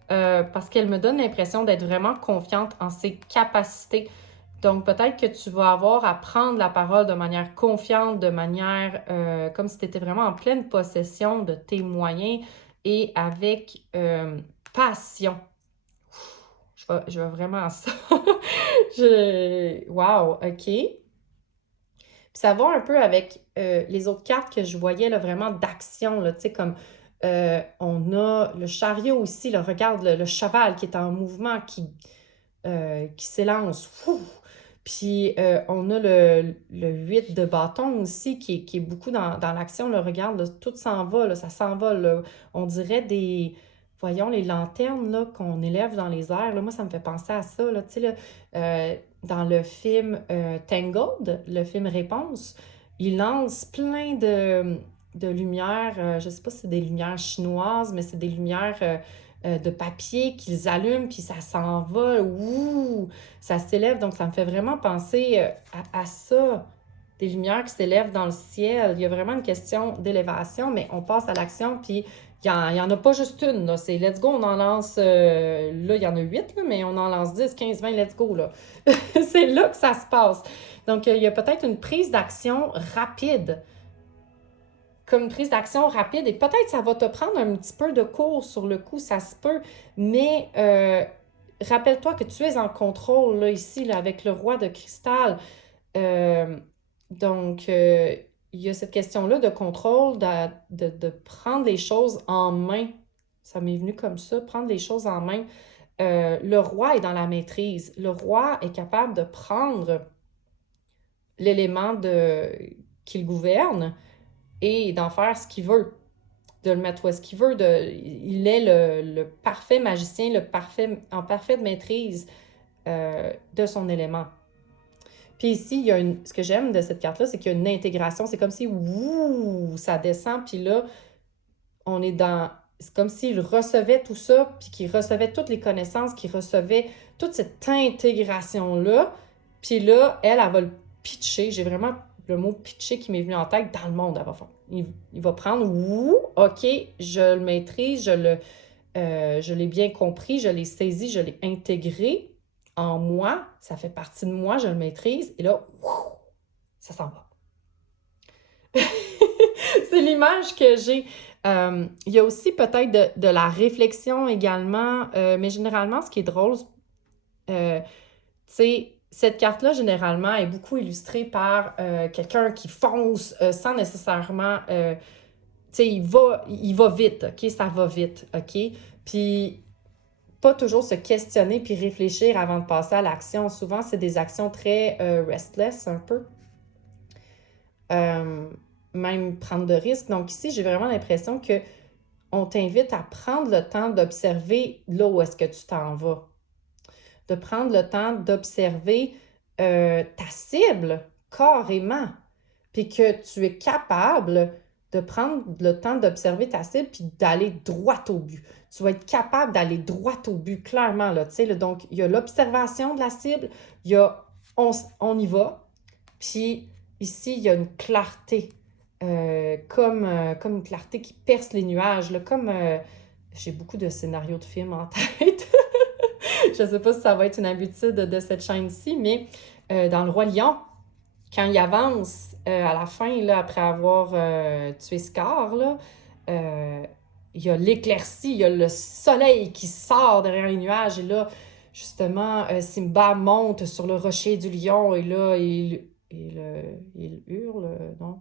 parce qu'elle me donne l'impression d'être vraiment confiante en ses capacités. Donc, peut-être que tu vas avoir à prendre la parole de manière confiante, de manière comme si tu étais vraiment en pleine possession de tes moyens et avec passion. Je veux vraiment ça. Wow, OK. Puis ça va un peu avec les autres cartes que je voyais, là, vraiment d'action, là, tu sais, comme on a le chariot aussi, là, regarde le cheval qui est en mouvement, qui s'élance. Fou! Puis on a le 8 de bâton aussi qui est beaucoup dans l'action. Là, regarde, là, tout s'en va, là, ça s'envole. Là. On dirait voyons, les lanternes là, qu'on élève dans les airs. Là, moi, ça me fait penser à ça. Là, tu sais, là, dans le film Tangled, le film Réponse, il lance plein de lumières. Je ne sais pas si c'est des lumières chinoises, mais c'est des lumières de papier qu'ils allument, puis ça s'envole. Ouh! Ça s'élève, donc ça me fait vraiment penser à ça, des lumières qui s'élèvent dans le ciel. Il y a vraiment une question d'élévation, mais on passe à l'action, puis il y en a pas juste une, là. C'est let's go, on en lance, là, il y en a 8, là, mais on en lance 10, 15, 20, let's go, là. C'est là que ça se passe. Donc, il y a peut-être une prise d'action rapide, comme une prise d'action rapide, et peut-être ça va te prendre un petit peu de cours sur le coup, ça se peut, mais rappelle-toi que tu es en contrôle, là, ici, là, avec le roi de cristal. Euh, donc, il y a cette question-là de contrôle, de prendre les choses en main. Ça m'est venu comme ça, prendre les choses en main. Le roi est dans la maîtrise. Le roi est capable de prendre l'élément qu'il gouverne et d'en faire ce qu'il veut, de le mettre où est-ce qu'il veut. Il est le parfait magicien, en parfaite maîtrise de son élément. Puis ici, ce que j'aime de cette carte-là, c'est qu'il y a une intégration. C'est comme si, ouh, ça descend, puis là, on est dans... C'est comme s'il recevait tout ça, puis qu'il recevait toutes les connaissances, qu'il recevait toute cette intégration-là. Puis là, elle va le pitcher. J'ai vraiment le mot pitcher qui m'est venu en tête dans le monde. Il va prendre, ouh, OK, je le maîtrise, je l'ai bien compris, je l'ai saisi, je l'ai intégré en moi, ça fait partie de moi, je le maîtrise, et là, ça s'en va. C'est l'image que j'ai. Il y a aussi peut-être de la réflexion également, mais généralement, ce qui est drôle, tu sais, cette carte-là, généralement, est beaucoup illustrée par quelqu'un qui fonce sans nécessairement... tu sais, il va vite, OK? Ça va vite, OK? Puis pas toujours se questionner puis réfléchir avant de passer à l'action. Souvent, c'est des actions très restless un peu. Même prendre de risques. Donc ici, j'ai vraiment l'impression que on t'invite à prendre le temps d'observer là où est-ce que tu t'en vas. De prendre le temps d'observer ta cible carrément. Puis que tu es capable de prendre le temps d'observer ta cible puis d'aller droit au but. Tu vas être capable d'aller droit au but, clairement. Là, là, donc, il y a l'observation de la cible, il y a on y va, puis ici, il y a une clarté, comme une clarté qui perce les nuages, là, comme... j'ai beaucoup de scénarios de films en tête. Je ne sais pas si ça va être une habitude de cette chaîne-ci, mais dans Le Roi Lion, quand il avance à la fin, là, après avoir tué Scar, là, il y a l'éclaircie, il y a le soleil qui sort derrière les nuages. Et là, justement, Simba monte sur le rocher du lion et là, il hurle, non?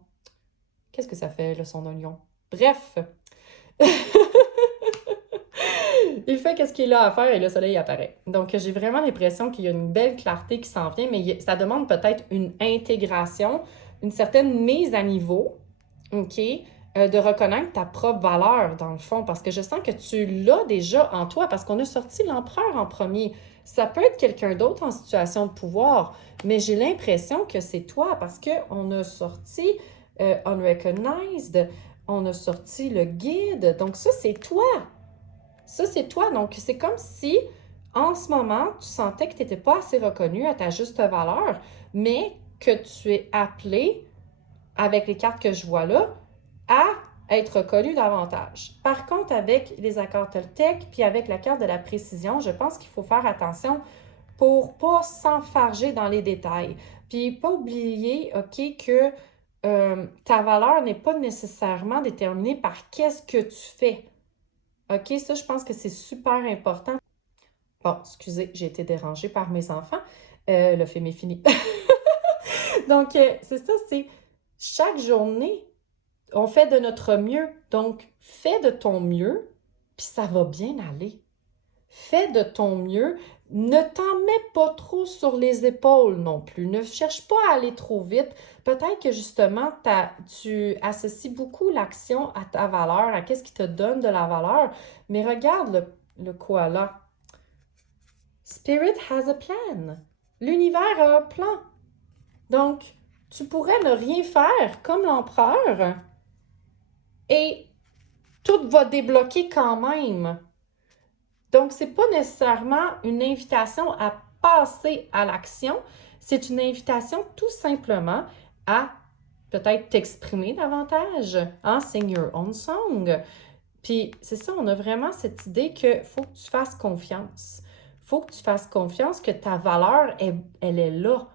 Qu'est-ce que ça fait, là, son oignon? Bref! Il fait qu'est-ce qu'il a à faire et le soleil apparaît. Donc, j'ai vraiment l'impression qu'il y a une belle clarté qui s'en vient, mais ça demande peut-être une intégration, une certaine mise à niveau, OK? De reconnaître ta propre valeur, dans le fond, parce que je sens que tu l'as déjà en toi, parce qu'on a sorti l'empereur en premier. Ça peut être quelqu'un d'autre en situation de pouvoir, mais j'ai l'impression que c'est toi, parce qu'on a sorti Unrecognized, on a sorti le guide, donc ça, c'est toi. Ça, c'est toi. Donc, c'est comme si, en ce moment, tu sentais que tu n'étais pas assez reconnu à ta juste valeur, mais que tu es appelé, avec les cartes que je vois là, à être reconnu davantage. Par contre, avec les accords Toltec, puis avec la carte de la précision, je pense qu'il faut faire attention pour pas s'enfarger dans les détails. Puis pas oublier, OK, que ta valeur n'est pas nécessairement déterminée par qu'est-ce que tu fais. OK, ça, je pense que c'est super important. Bon, excusez, j'ai été dérangée par mes enfants. Le film est fini. Donc, c'est ça, c'est chaque journée, on fait de notre mieux. Donc, fais de ton mieux, puis ça va bien aller. Fais de ton mieux, Ne t'en mets pas trop sur les épaules non plus. Ne cherche pas à aller trop vite. Peut-être que justement, tu associes beaucoup l'action à ta valeur, à qu'est-ce qui te donne de la valeur. Mais regarde le koala. Spirit has a plan. L'univers a un plan. Donc, tu pourrais ne rien faire comme l'empereur et tout va débloquer quand même. Donc, ce n'est pas nécessairement une invitation à passer à l'action, c'est une invitation tout simplement à peut-être t'exprimer davantage, hein, sing your own song. Puis c'est ça, on a vraiment cette idée qu'il faut que tu fasses confiance. Il faut que tu fasses confiance que ta valeur, elle est là.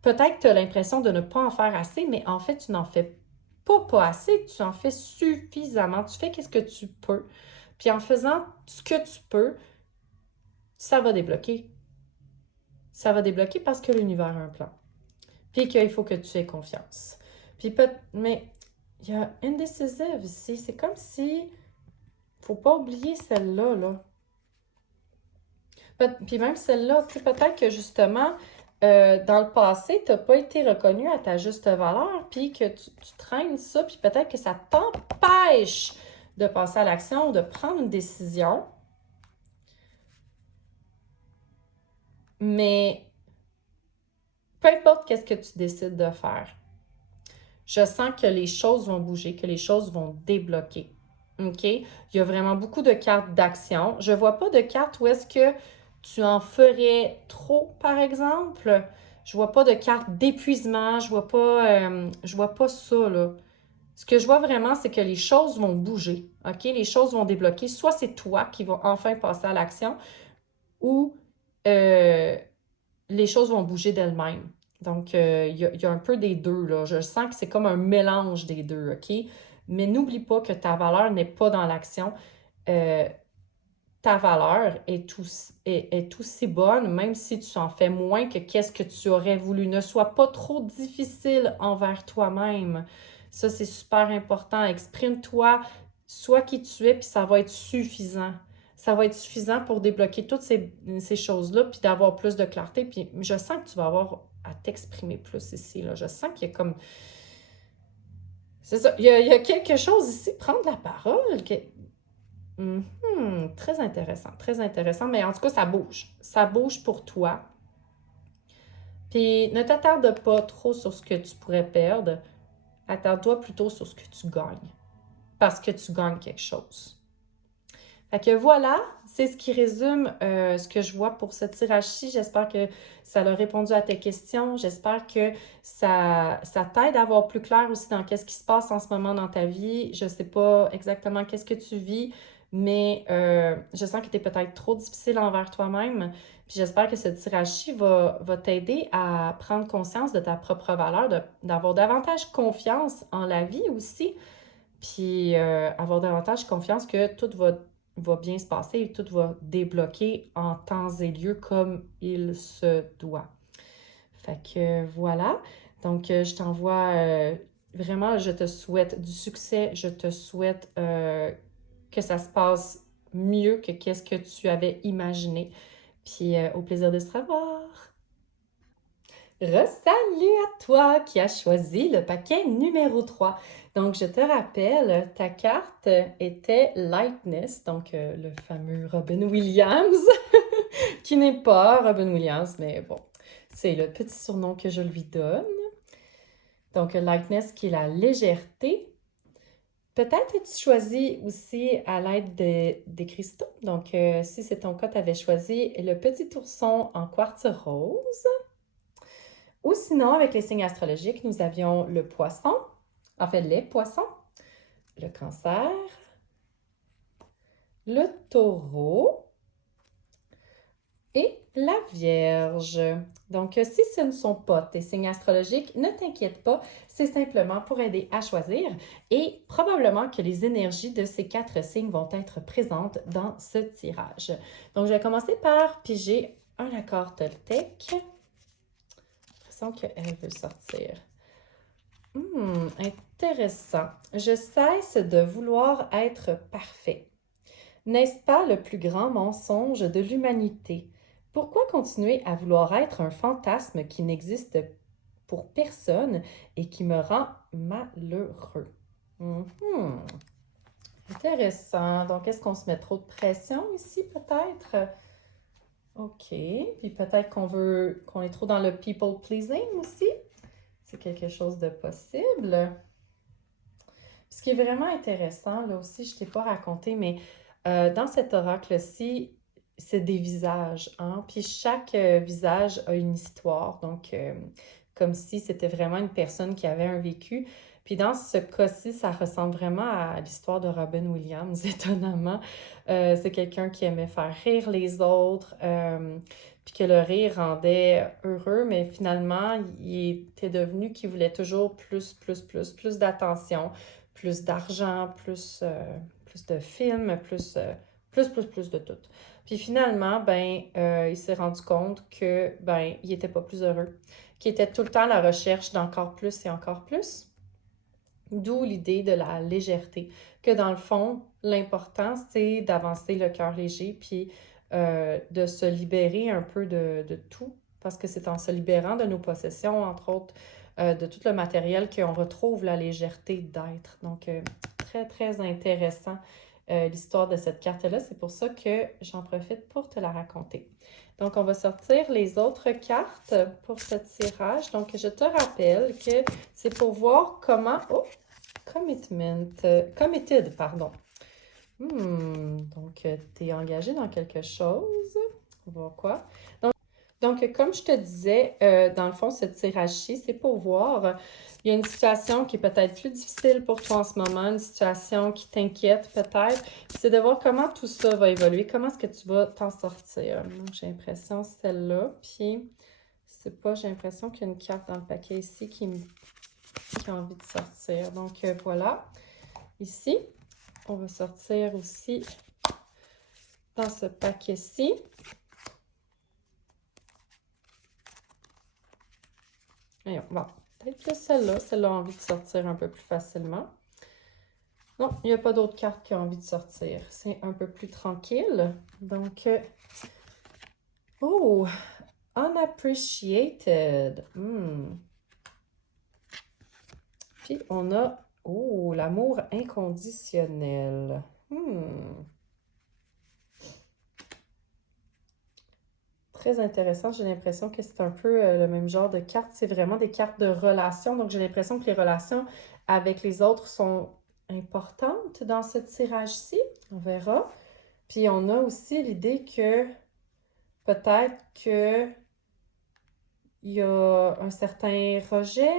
Peut-être que tu as l'impression de ne pas en faire assez, mais en fait, tu n'en fais pas assez, tu en fais suffisamment. Tu fais ce que tu peux. Puis en faisant ce que tu peux, ça va débloquer. Ça va débloquer parce que l'univers a un plan. Puis qu'il faut que tu aies confiance. Mais il y a indecisive ici. C'est comme si... Faut pas oublier celle-là, là. Puis même celle-là, tu sais, peut-être que justement, dans le passé, tu n'as pas été reconnu à ta juste valeur, puis que tu traînes ça, puis peut-être que ça t'empêche de passer à l'action ou de prendre une décision. Mais peu importe qu'est-ce que tu décides de faire, je sens que les choses vont bouger, que les choses vont débloquer. OK? Il y a vraiment beaucoup de cartes d'action. Je ne vois pas de cartes où est-ce que tu en ferais trop, par exemple. Je vois pas de carte d'épuisement. Je vois pas ça, là. Ce que je vois vraiment, c'est que les choses vont bouger. OK? Les choses vont débloquer. Soit c'est toi qui vas enfin passer à l'action ou les choses vont bouger d'elles-mêmes. Donc, il y a un peu des deux, là. Je sens que c'est comme un mélange des deux, OK? Mais n'oublie pas que ta valeur n'est pas dans l'action. Euh, Ta valeur est aussi bonne, même si tu en fais moins que qu'est-ce que tu aurais voulu. Ne sois pas trop difficile envers toi-même. Ça, c'est super important. Exprime-toi, sois qui tu es, puis ça va être suffisant. Ça va être suffisant pour débloquer toutes ces choses-là, puis d'avoir plus de clarté. Puis je sens que tu vas avoir à t'exprimer plus ici, là. Je sens qu'il y a comme... C'est ça, il y a quelque chose ici, prendre la parole, très intéressant, très intéressant. Mais en tout cas, ça bouge. Ça bouge pour toi. Puis ne t'attarde pas trop sur ce que tu pourrais perdre. Attarde-toi plutôt sur ce que tu gagnes. Parce que tu gagnes quelque chose. Fait que voilà, c'est ce qui résume ce que je vois pour ce tirage-ci. J'espère que ça a répondu à tes questions. J'espère que ça t'aide à voir plus clair aussi dans qu'est-ce qui se passe en ce moment dans ta vie. Je sais pas exactement qu'est-ce que tu vis, mais je sens que tu es peut-être trop difficile envers toi-même. Puis j'espère que ce tirage-ci va t'aider à prendre conscience de ta propre valeur, d'avoir davantage confiance en la vie aussi, puis avoir davantage confiance que tout va bien se passer et tout va débloquer en temps et lieu comme il se doit. Fait que voilà. Donc, je t'envoie vraiment, je te souhaite du succès. Je te souhaite que ça se passe mieux que qu'est-ce que tu avais imaginé. Puis, au plaisir de se revoir. Salut à toi qui as choisi le paquet numéro 3. Donc, je te rappelle, ta carte était Lightness, donc le fameux Robin Williams, qui n'est pas Robin Williams, mais bon, c'est le petit surnom que je lui donne. Donc, Lightness qui est la légèreté. Peut-être que tu choisis aussi à l'aide des cristaux. Donc, si c'est ton cas, tu avais choisi le petit ourson en quartz rose. Ou sinon, avec les signes astrologiques, nous avions le poisson, en fait les poissons, le cancer, le taureau et la vierge. Donc, si ce ne sont pas tes signes astrologiques, ne t'inquiète pas, c'est simplement pour aider à choisir et probablement que les énergies de ces 4 signes vont être présentes dans ce tirage. Donc, je vais commencer par piger un accord Toltec. Qu'elle veut sortir. Intéressant. Je cesse de vouloir être parfait. N'est-ce pas le plus grand mensonge de l'humanité? Pourquoi continuer à vouloir être un fantasme qui n'existe pour personne et qui me rend malheureux? Mhm. Intéressant. Donc, est-ce qu'on se met trop de pression ici, peut-être? OK. Puis peut-être qu'on est trop dans le people pleasing aussi. C'est quelque chose de possible. Ce qui est vraiment intéressant, là aussi, je ne t'ai pas raconté, mais dans cet oracle-ci, c'est des visages, hein? Puis chaque visage a une histoire, donc comme si c'était vraiment une personne qui avait un vécu. Puis dans ce cas-ci, ça ressemble vraiment à l'histoire de Robin Williams, étonnamment. C'est quelqu'un qui aimait faire rire les autres, puis que le rire rendait heureux, mais finalement, il était devenu qu'il voulait toujours plus d'attention, plus d'argent, plus de films, plus de tout. Puis finalement, ben, il s'est rendu compte que, ben, il était pas plus heureux, qu'il était tout le temps à la recherche d'encore plus et encore plus. D'où l'idée de la légèreté, que dans le fond, l'important, c'est d'avancer le cœur léger, puis de se libérer un peu de tout, parce que c'est en se libérant de nos possessions, entre autres, de tout le matériel qu'on retrouve la légèreté d'être. Donc, très intéressant l'histoire de cette carte-là. C'est pour ça que j'en profite pour te la raconter. Donc, on va sortir les autres cartes pour ce tirage. Donc, je te rappelle que c'est pour voir comment... Oh! Committed, pardon. Donc, tu es engagé dans quelque chose. On va voir quoi. Donc, comme je te disais, dans le fond, ce tirage-ci, c'est pour voir. Il y a une situation qui est peut-être plus difficile pour toi en ce moment, une situation qui t'inquiète peut-être. C'est de voir comment tout ça va évoluer, comment est-ce que tu vas t'en sortir. Donc, j'ai l'impression celle-là, puis c'est pas, j'ai l'impression qu'il y a une carte dans le paquet ici qui a envie de sortir. Donc, voilà. Ici, on va sortir aussi dans ce paquet-ci. Voyons, bon, peut-être que celle-là a envie de sortir un peu plus facilement. Non, il n'y a pas d'autres cartes qui ont envie de sortir. C'est un peu plus tranquille. Donc, oh, unappreciated. Puis, on a, oh, l'amour inconditionnel. Très intéressant. J'ai l'impression que c'est un peu le même genre de cartes. C'est vraiment des cartes de relations. Donc, j'ai l'impression que les relations avec les autres sont importantes dans ce tirage-ci. On verra. Puis, on a aussi l'idée que peut-être que il y a un certain rejet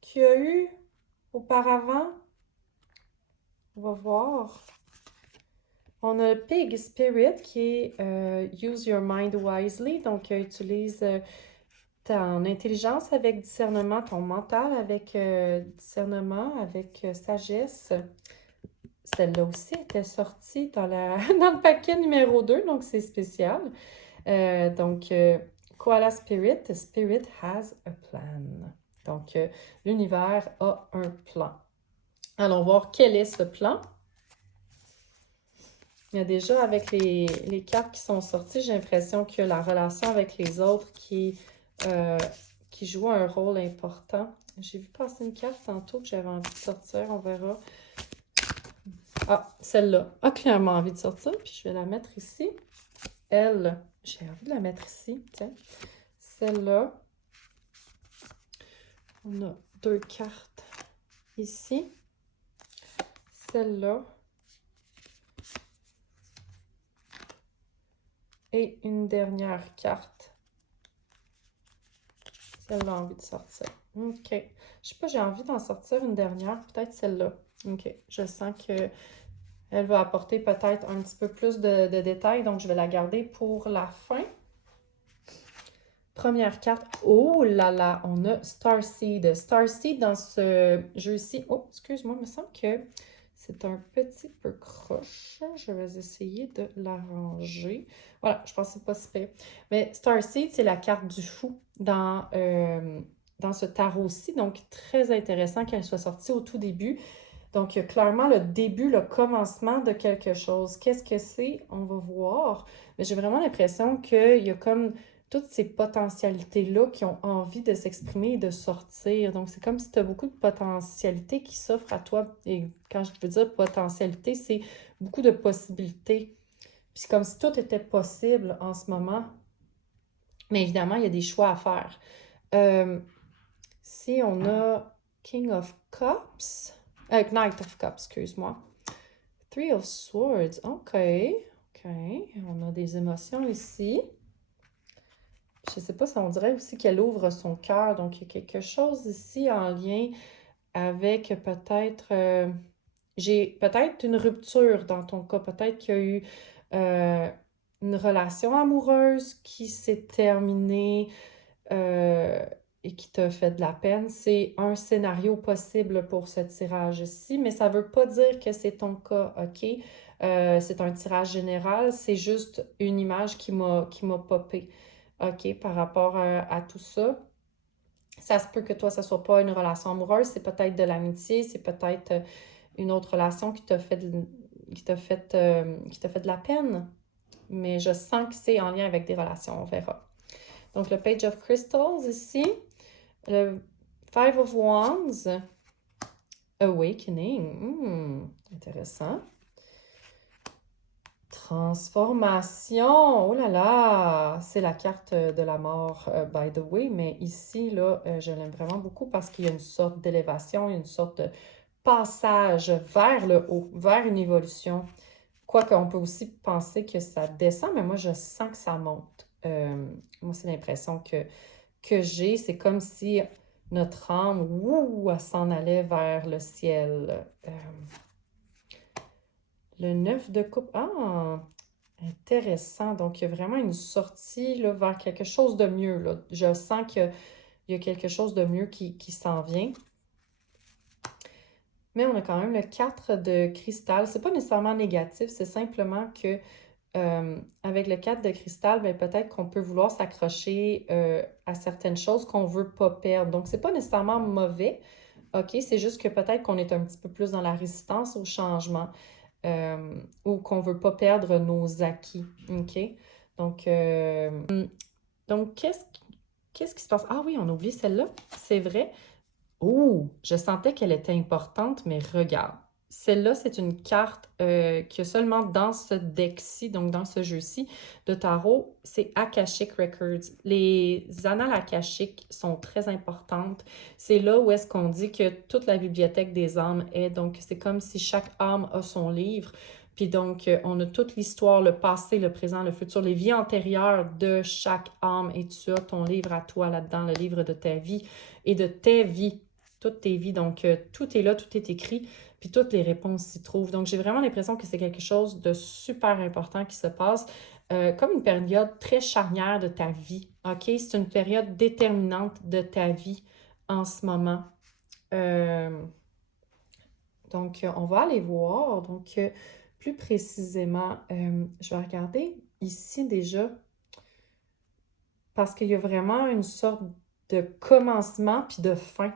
qu'il y a eu auparavant. On va voir. On a Pig Spirit qui est Use Your Mind Wisely. Donc, utilise ton intelligence avec discernement, ton mental avec discernement, avec sagesse. Celle-là aussi était sortie dans le paquet numéro 2, donc c'est spécial. Donc, Koala Spirit, Spirit has a plan. Donc, l'univers a un plan. Allons voir quel est ce plan. Il y a déjà, avec les cartes qui sont sorties, j'ai l'impression que la relation avec les autres qui joue un rôle important. J'ai vu passer une carte tantôt que j'avais envie de sortir, on verra. Ah, celle-là a clairement envie de sortir, puis je vais la mettre ici. Elle, j'ai envie de la mettre ici, tiens. Celle-là, on a 2 cartes ici. Celle-là. Et une dernière carte. Celle-là a envie de sortir. OK. Je sais pas, j'ai envie d'en sortir une dernière. Peut-être celle-là. OK. Je sens que elle va apporter peut-être un petit peu plus de détails. Donc, je vais la garder pour la fin. Première carte. Oh là là! On a Starseed. Starseed dans ce jeu-ci. Oh, excuse-moi, il me semble que c'est un petit peu croche. Je vais essayer de l'arranger. Voilà, je pense que c'est pas si pire. Mais Starseed, c'est la carte du fou dans ce tarot-ci. Donc, très intéressant qu'elle soit sortie au tout début. Donc, il y a clairement le début, le commencement de quelque chose. Qu'est-ce que c'est? On va voir. Mais j'ai vraiment l'impression qu'il y a comme toutes ces potentialités-là qui ont envie de s'exprimer et de sortir. Donc, c'est comme si tu as beaucoup de potentialités qui s'offrent à toi. Et quand je veux dire potentialité, c'est beaucoup de possibilités. Puis c'est comme si tout était possible en ce moment. Mais évidemment, il y a des choix à faire. Si on a King of Cups, Knight of Cups, excuse-moi. Three of Swords, ok. On a des émotions ici. Je sais pas si on dirait aussi qu'elle ouvre son cœur. Donc, il y a quelque chose ici en lien avec peut-être... j'ai peut-être une rupture dans ton cas. Peut-être qu'il y a eu une relation amoureuse qui s'est terminée et qui t'a fait de la peine. C'est un scénario possible pour ce tirage-ci, mais ça ne veut pas dire que c'est ton cas, OK? C'est un tirage général, c'est juste une image qui m'a popé, OK, par rapport à tout ça. Ça se peut que toi, ça soit pas une relation amoureuse, c'est peut-être de l'amitié, c'est peut-être une autre relation qui t'a fait de la peine. Mais je sens que c'est en lien avec des relations, on verra. Donc, le Page of Crystals ici, le Five of Wands, Awakening, intéressant. Transformation, oh là là, c'est la carte de la mort, by the way, mais ici, là, je l'aime vraiment beaucoup parce qu'il y a une sorte d'élévation, il y a une sorte de passage vers le haut, vers une évolution. Quoique, on peut aussi penser que ça descend, mais moi, je sens que ça monte. Moi, c'est l'impression que j'ai. C'est comme si notre âme, elle s'en allait vers le ciel. Le 9 de coupe. Ah, intéressant. Donc, il y a vraiment une sortie là, vers quelque chose de mieux. Là. Je sens qu'il y a quelque chose de mieux qui s'en vient. Mais on a quand même le 4 de cristal. C'est pas nécessairement négatif, c'est simplement que avec le 4 de cristal, ben, peut-être qu'on peut vouloir s'accrocher à certaines choses qu'on veut pas perdre. Donc, c'est pas nécessairement mauvais, OK? C'est juste que peut-être qu'on est un petit peu plus dans la résistance au changement ou qu'on veut pas perdre nos acquis, OK? Donc, qu'est-ce qui se passe? Ah oui, on a oublié celle-là, c'est vrai. Oh, je sentais qu'elle était importante, mais regarde. Celle-là, c'est une carte qui a seulement dans ce deck-ci, donc dans ce jeu-ci de tarot, c'est Akashic Records. Les annales akashiques sont très importantes. C'est là où est-ce qu'on dit que toute la bibliothèque des âmes est. Donc, c'est comme si chaque âme a son livre. Puis donc, on a toute l'histoire, le passé, le présent, le futur, les vies antérieures de chaque âme. Et tu as ton livre à toi là-dedans, le livre de ta vie et de tes vies, toutes tes vies. Donc, tout est là, tout est écrit, puis toutes les réponses s'y trouvent. Donc, j'ai vraiment l'impression que c'est quelque chose de super important qui se passe, comme une période très charnière de ta vie, OK? C'est une période déterminante de ta vie en ce moment. Donc, on va aller voir. Donc, plus précisément, je vais regarder ici déjà, parce qu'il y a vraiment une sorte de commencement puis de fin.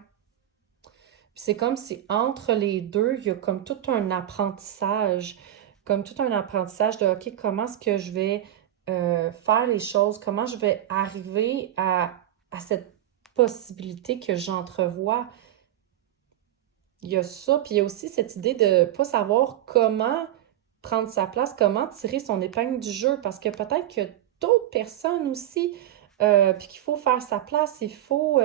Puis c'est comme si entre les deux, il y a comme tout un apprentissage, de, OK, comment est-ce que je vais faire les choses, comment je vais arriver à cette possibilité que j'entrevois. Il y a ça, puis il y a aussi cette idée de ne pas savoir comment prendre sa place, comment tirer son épingle du jeu, parce que peut-être qu'il y a d'autres personnes aussi, puis qu'il faut faire sa place, faut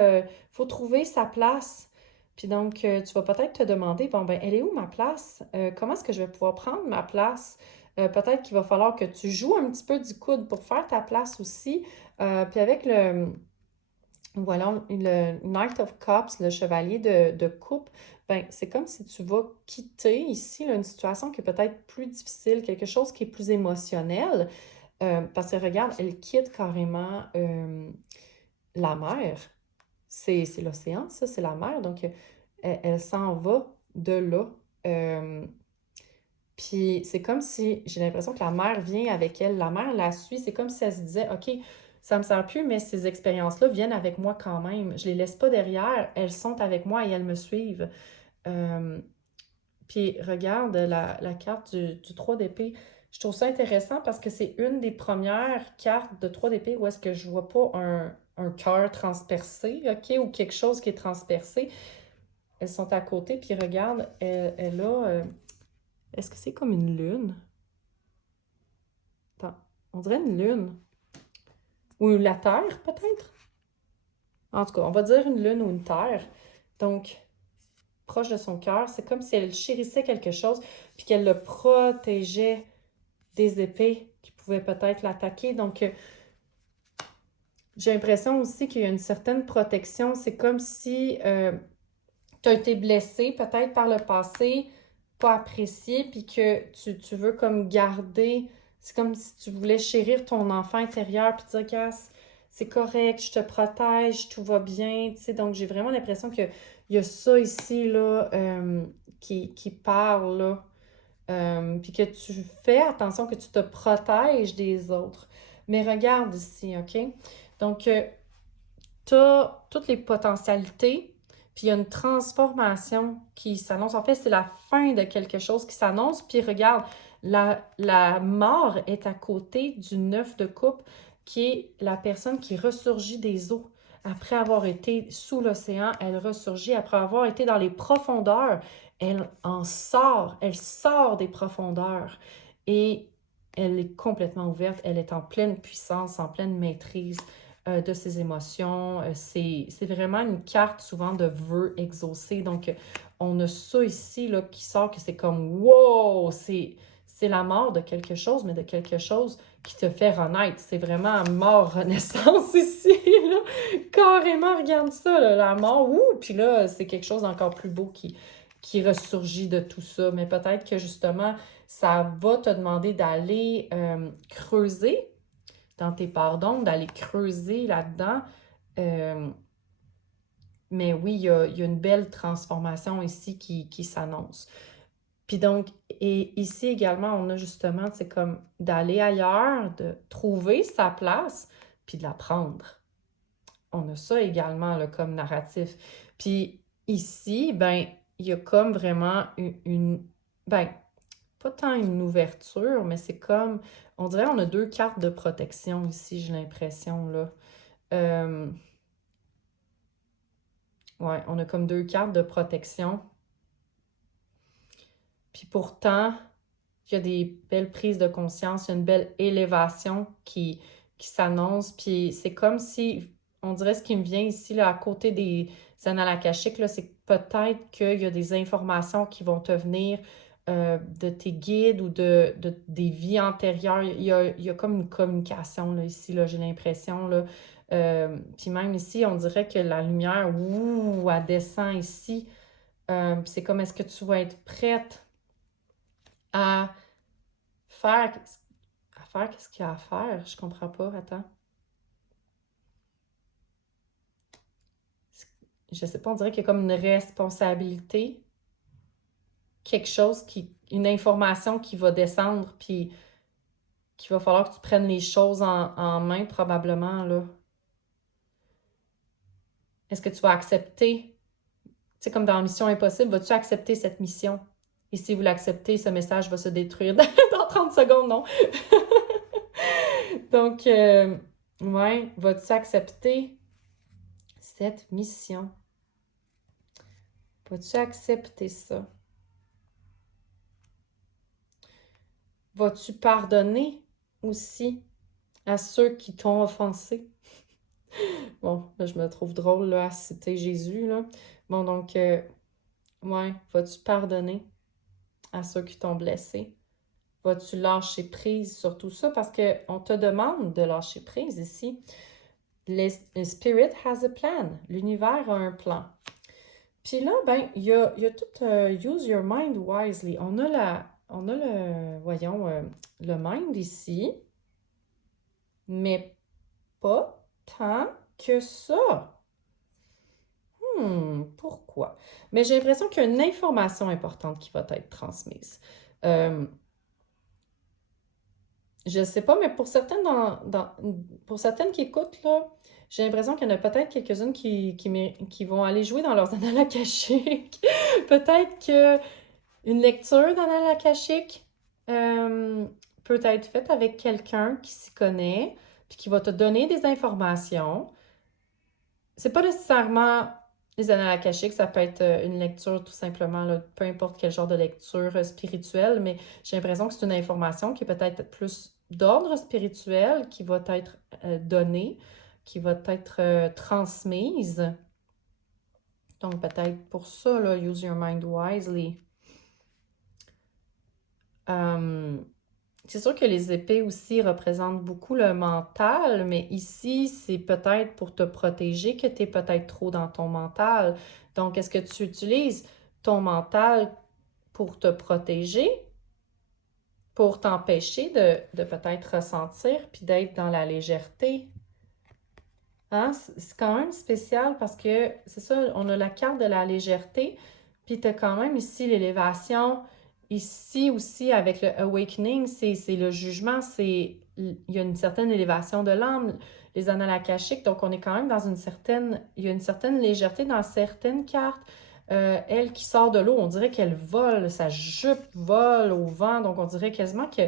trouver sa place. Puis donc, tu vas peut-être te demander, bon, ben, elle est où ma place? Comment est-ce que je vais pouvoir prendre ma place? Peut-être qu'il va falloir que tu joues un petit peu du coude pour faire ta place aussi. Puis avec voilà, le Knight of Cups, le chevalier de coupe, ben, c'est comme si tu vas quitter ici là, une situation qui est peut-être plus difficile, quelque chose qui est plus émotionnel. Parce que regarde, elle quitte carrément la mer. C'est l'océan, ça, c'est la mer. Donc, elle s'en va de là. Puis c'est comme si, j'ai l'impression que la mère vient avec elle, la mère la suit, c'est comme si elle se disait, OK, ça me sert plus, mais ces expériences-là viennent avec moi quand même. Je les laisse pas derrière, elles sont avec moi et elles me suivent. Puis regarde la carte du 3 d'épée. Je trouve ça intéressant parce que c'est une des premières cartes de 3 d'épée où est-ce que je vois pas un cœur transpercé, OK, ou quelque chose qui est transpercé. Elles sont à côté, puis regarde, elle a... est-ce que c'est comme une lune? Attends, on dirait une lune. Ou la Terre, peut-être? En tout cas, on va dire une lune ou une Terre. Donc, proche de son cœur, c'est comme si elle chérissait quelque chose, puis qu'elle le protégeait des épées qui pouvaient peut-être l'attaquer. Donc, j'ai l'impression aussi qu'il y a une certaine protection. C'est comme si tu as été blessé peut-être par le passé, pas apprécié, puis que tu veux comme garder, c'est comme si tu voulais chérir ton enfant intérieur, puis dire que c'est correct, je te protège, tout va bien, tu sais. Donc, j'ai vraiment l'impression qu'il y a ça ici, là, qui parle, là. Puis que tu fais attention, que tu te protèges des autres. Mais regarde ici, OK? Donc, tu as toutes les potentialités, puis il y a une transformation qui s'annonce. En fait, c'est la fin de quelque chose qui s'annonce. Puis regarde, la mort est à côté du 9 de coupe, qui est la personne qui ressurgit des eaux. Après avoir été sous l'océan, elle ressurgit. Après avoir été dans les profondeurs, elle sort des profondeurs. Et elle est complètement ouverte, elle est en pleine puissance, en pleine maîtrise de ses émotions. C'est vraiment une carte souvent de vœux exaucés. Donc, on a ça ici là, qui sort que c'est comme wow! C'est la mort de quelque chose, mais de quelque chose qui te fait renaître. C'est vraiment mort-renaissance ici. Là. Carrément, regarde ça, là, la mort. Ouh! Puis là, c'est quelque chose d'encore plus beau qui ressurgit de tout ça. Mais peut-être que justement, ça va te demander d'aller creuser dans tes parts d'ombre, d'aller creuser là-dedans. Euh, mais oui, il y a une belle transformation ici qui s'annonce. Puis donc, et ici également, on a justement, c'est comme d'aller ailleurs, de trouver sa place, puis de la prendre. On a ça également là, comme narratif. Puis ici, ben, il y a comme vraiment ben, pas tant une ouverture, mais c'est comme, on dirait on a deux cartes de protection ici, j'ai l'impression, là. Euh, ouais, on a comme deux cartes de protection. Puis pourtant, il y a des belles prises de conscience, il y a une belle élévation qui s'annonce. Puis c'est comme si, on dirait ce qui me vient ici, là, à côté des annales akashiques, là, c'est peut-être qu'il y a des informations qui vont te venir de tes guides ou des vies antérieures. Il y a comme une communication là, ici, là, j'ai l'impression. Là. Puis même ici, on dirait que la lumière, ouh, elle descend ici. C'est comme est-ce que tu vas être prête à faire, qu'est-ce qu'il y a à faire? Je comprends pas, attends. Je sais pas, on dirait qu'il y a comme une responsabilité, quelque chose une information qui va descendre, puis qu'il va falloir que tu prennes les choses en main, probablement, là. Est-ce que tu vas accepter, tu sais, comme dans Mission Impossible, vas-tu accepter cette mission? Et si vous l'acceptez, ce message va se détruire dans 30 secondes, non? Donc, ouais, vas-tu accepter cette mission? Vas-tu accepter ça? Vas-tu pardonner aussi à ceux qui t'ont offensé? Bon, là, je me trouve drôle là, à citer Jésus, là. Bon, donc, ouais, vas-tu pardonner à ceux qui t'ont blessé? Vas-tu lâcher prise sur tout ça? Parce qu'on te demande de lâcher prise ici. Le Spirit has a plan. L'univers a un plan. Puis là, ben, il y a tout use your mind wisely. On a voyons, le mind ici, mais pas tant que ça. Pourquoi? Mais j'ai l'impression qu'il y a une information importante qui va être transmise. Euh, je sais pas, mais pour certaines, pour certaines qui écoutent, là, j'ai l'impression qu'il y en a peut-être quelques-unes qui vont aller jouer dans leurs annales akashiques. Peut-être que Une lecture d'annales akashiques euh, peut être faite avec quelqu'un qui s'y connaît, puis qui va te donner des informations. C'est pas nécessairement les annales akashiques, ça peut être une lecture tout simplement, là, peu importe quel genre de lecture spirituelle, mais j'ai l'impression que c'est une information qui est peut-être plus d'ordre spirituel, qui va être donnée, qui va être transmise. Donc peut-être pour ça, là, use your mind wisely. C'est sûr que les épées aussi représentent beaucoup le mental, mais ici, c'est peut-être pour te protéger que tu es peut-être trop dans ton mental. Donc, est-ce que tu utilises ton mental pour te protéger, pour t'empêcher de peut-être ressentir, puis d'être dans la légèreté? Hein? C'est quand même spécial parce que, c'est ça, on a la carte de la légèreté, puis tu as quand même ici l'élévation. Ici aussi, avec le awakening, c'est le jugement, il y a une certaine élévation de l'âme, les annales akashiques, donc on est quand même dans il y a une certaine légèreté dans certaines cartes. Elle qui sort de l'eau, on dirait qu'elle vole, sa jupe vole au vent, donc on dirait quasiment que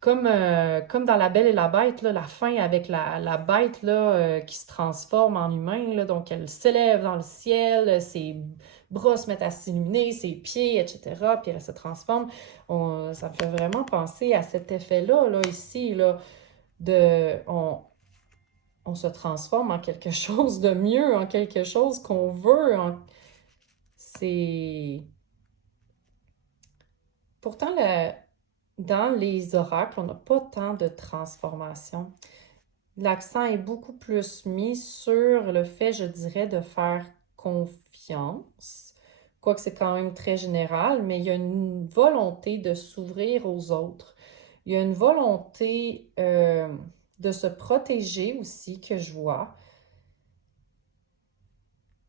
comme dans La Belle et la Bête, là, la fin avec la bête là, qui se transforme en humain, là, donc elle s'élève dans le ciel, ses bras se mettent à s'illuminer, ses pieds, etc., puis elle se transforme. Ça me fait vraiment penser à cet effet-là, là, ici, là, on se transforme en quelque chose de mieux, en quelque chose qu'on veut. C'est... Pourtant, dans les oracles, on n'a pas tant de transformation. L'accent est beaucoup plus mis sur le fait, je dirais, de faire confiance. Quoique c'est quand même très général, mais il y a une volonté de s'ouvrir aux autres. Il y a une volonté de se protéger aussi que je vois,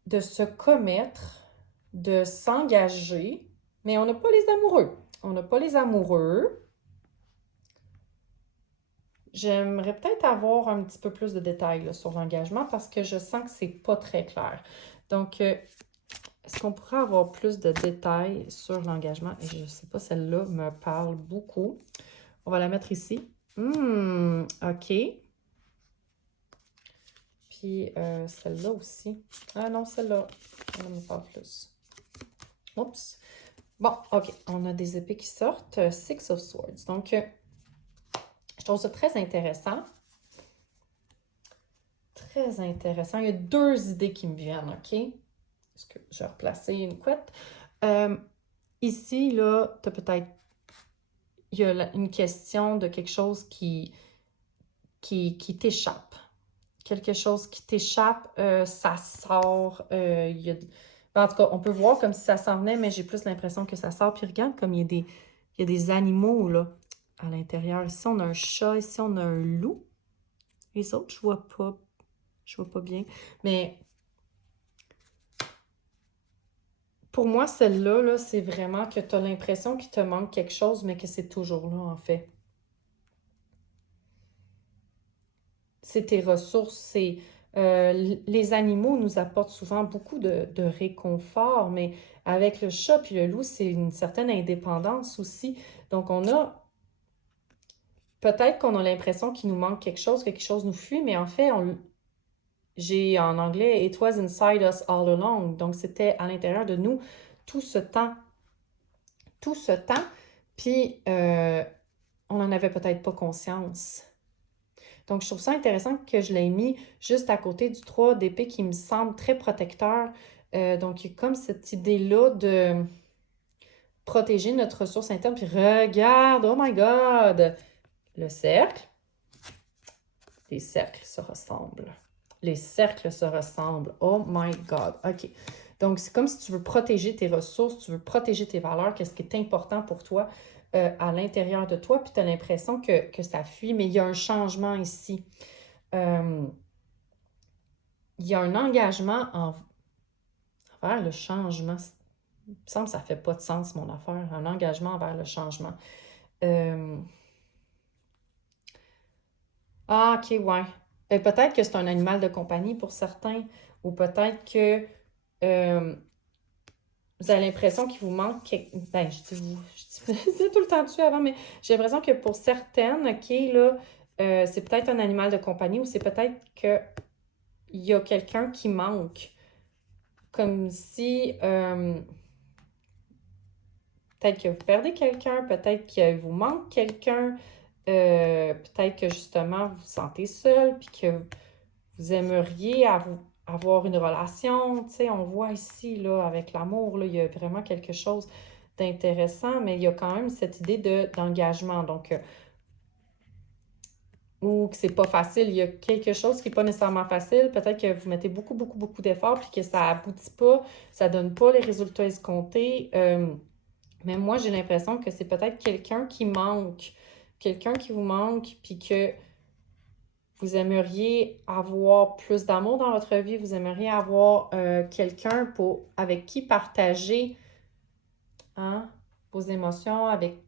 de se commettre, de s'engager, mais on n'a pas les amoureux. On n'a pas les amoureux. J'aimerais peut-être avoir un petit peu plus de détails là, sur l'engagement parce que je sens que c'est pas très clair. Donc, est-ce qu'on pourrait avoir plus de détails sur l'engagement? Et je sais pas, celle-là me parle beaucoup. On va la mettre ici. OK. Puis celle-là aussi. Ah non, celle-là, elle me parle plus. Oups. Bon, OK. On a des épées qui sortent. Six of Swords. Donc, je trouve ça très intéressant. Très intéressant. Il y a deux idées qui me viennent, OK? Est-ce que je vais replacer une couette? Ici, là, tu as peut-être... Il y a une question de quelque chose qui t'échappe. Quelque chose qui t'échappe, ça sort. En tout cas, on peut voir comme si ça s'en venait, mais j'ai plus l'impression que ça sort. Puis regarde comme il y a des animaux, là, à l'intérieur. Ici, on a un chat. Ici, on a un loup. Les autres, je vois pas. Je vois pas bien. Mais pour moi, celle-là, là, c'est vraiment que tu as l'impression qu'il te manque quelque chose, mais que c'est toujours là, en fait. C'est tes ressources, les animaux nous apportent souvent beaucoup de réconfort, mais avec le chat puis le loup, c'est une certaine indépendance aussi. Donc, peut-être qu'on a l'impression qu'il nous manque quelque chose, que quelque chose nous fuit, mais en fait, j'ai en anglais, it was inside us all along. Donc, c'était à l'intérieur de nous tout ce temps. Tout ce temps, puis on n'en avait peut-être pas conscience. Donc, je trouve ça intéressant que je l'ai mis juste à côté du 3 d'épée qui me semble très protecteur. Donc, il y a comme cette idée-là de protéger notre ressource interne. Puis regarde, oh my God! Le cercle. Les cercles se ressemblent. Les cercles se ressemblent. Oh my God! OK. Donc, c'est comme si tu veux protéger tes ressources, tu veux protéger tes valeurs, qu'est-ce qui est important pour toi à l'intérieur de toi, puis tu as l'impression que ça fuit, mais il y a un changement ici. Il y a un engagement envers le changement. Il me semble que ça ne fait pas de sens, mon affaire. Un engagement envers le changement. Ah, ok, ouais. Peut-être que c'est un animal de compagnie pour certains, ou peut-être que vous avez l'impression qu'il vous manque... Ben, je dis vous, je disais tout le temps dessus avant, mais j'ai l'impression que pour certaines, OK, là, c'est peut-être un animal de compagnie ou c'est peut-être qu'il y a quelqu'un qui manque. Comme si... peut-être que vous perdez quelqu'un, peut-être qu'il vous manque quelqu'un, peut-être que justement vous vous sentez seul, puis que vous aimeriez avoir une relation. Tu sais, on voit ici, là, avec l'amour, là, il y a vraiment quelque chose d'intéressant, mais il y a quand même cette idée d'engagement. Donc, ou que c'est pas facile, il y a quelque chose qui n'est pas nécessairement facile. Peut-être que vous mettez beaucoup, beaucoup, beaucoup d'efforts, puis que ça aboutit pas, ça donne pas les résultats escomptés. Mais moi, j'ai l'impression que c'est peut-être quelqu'un qui vous manque, puis que vous aimeriez avoir plus d'amour dans votre vie, vous aimeriez avoir quelqu'un avec qui partager, hein, vos émotions, avec...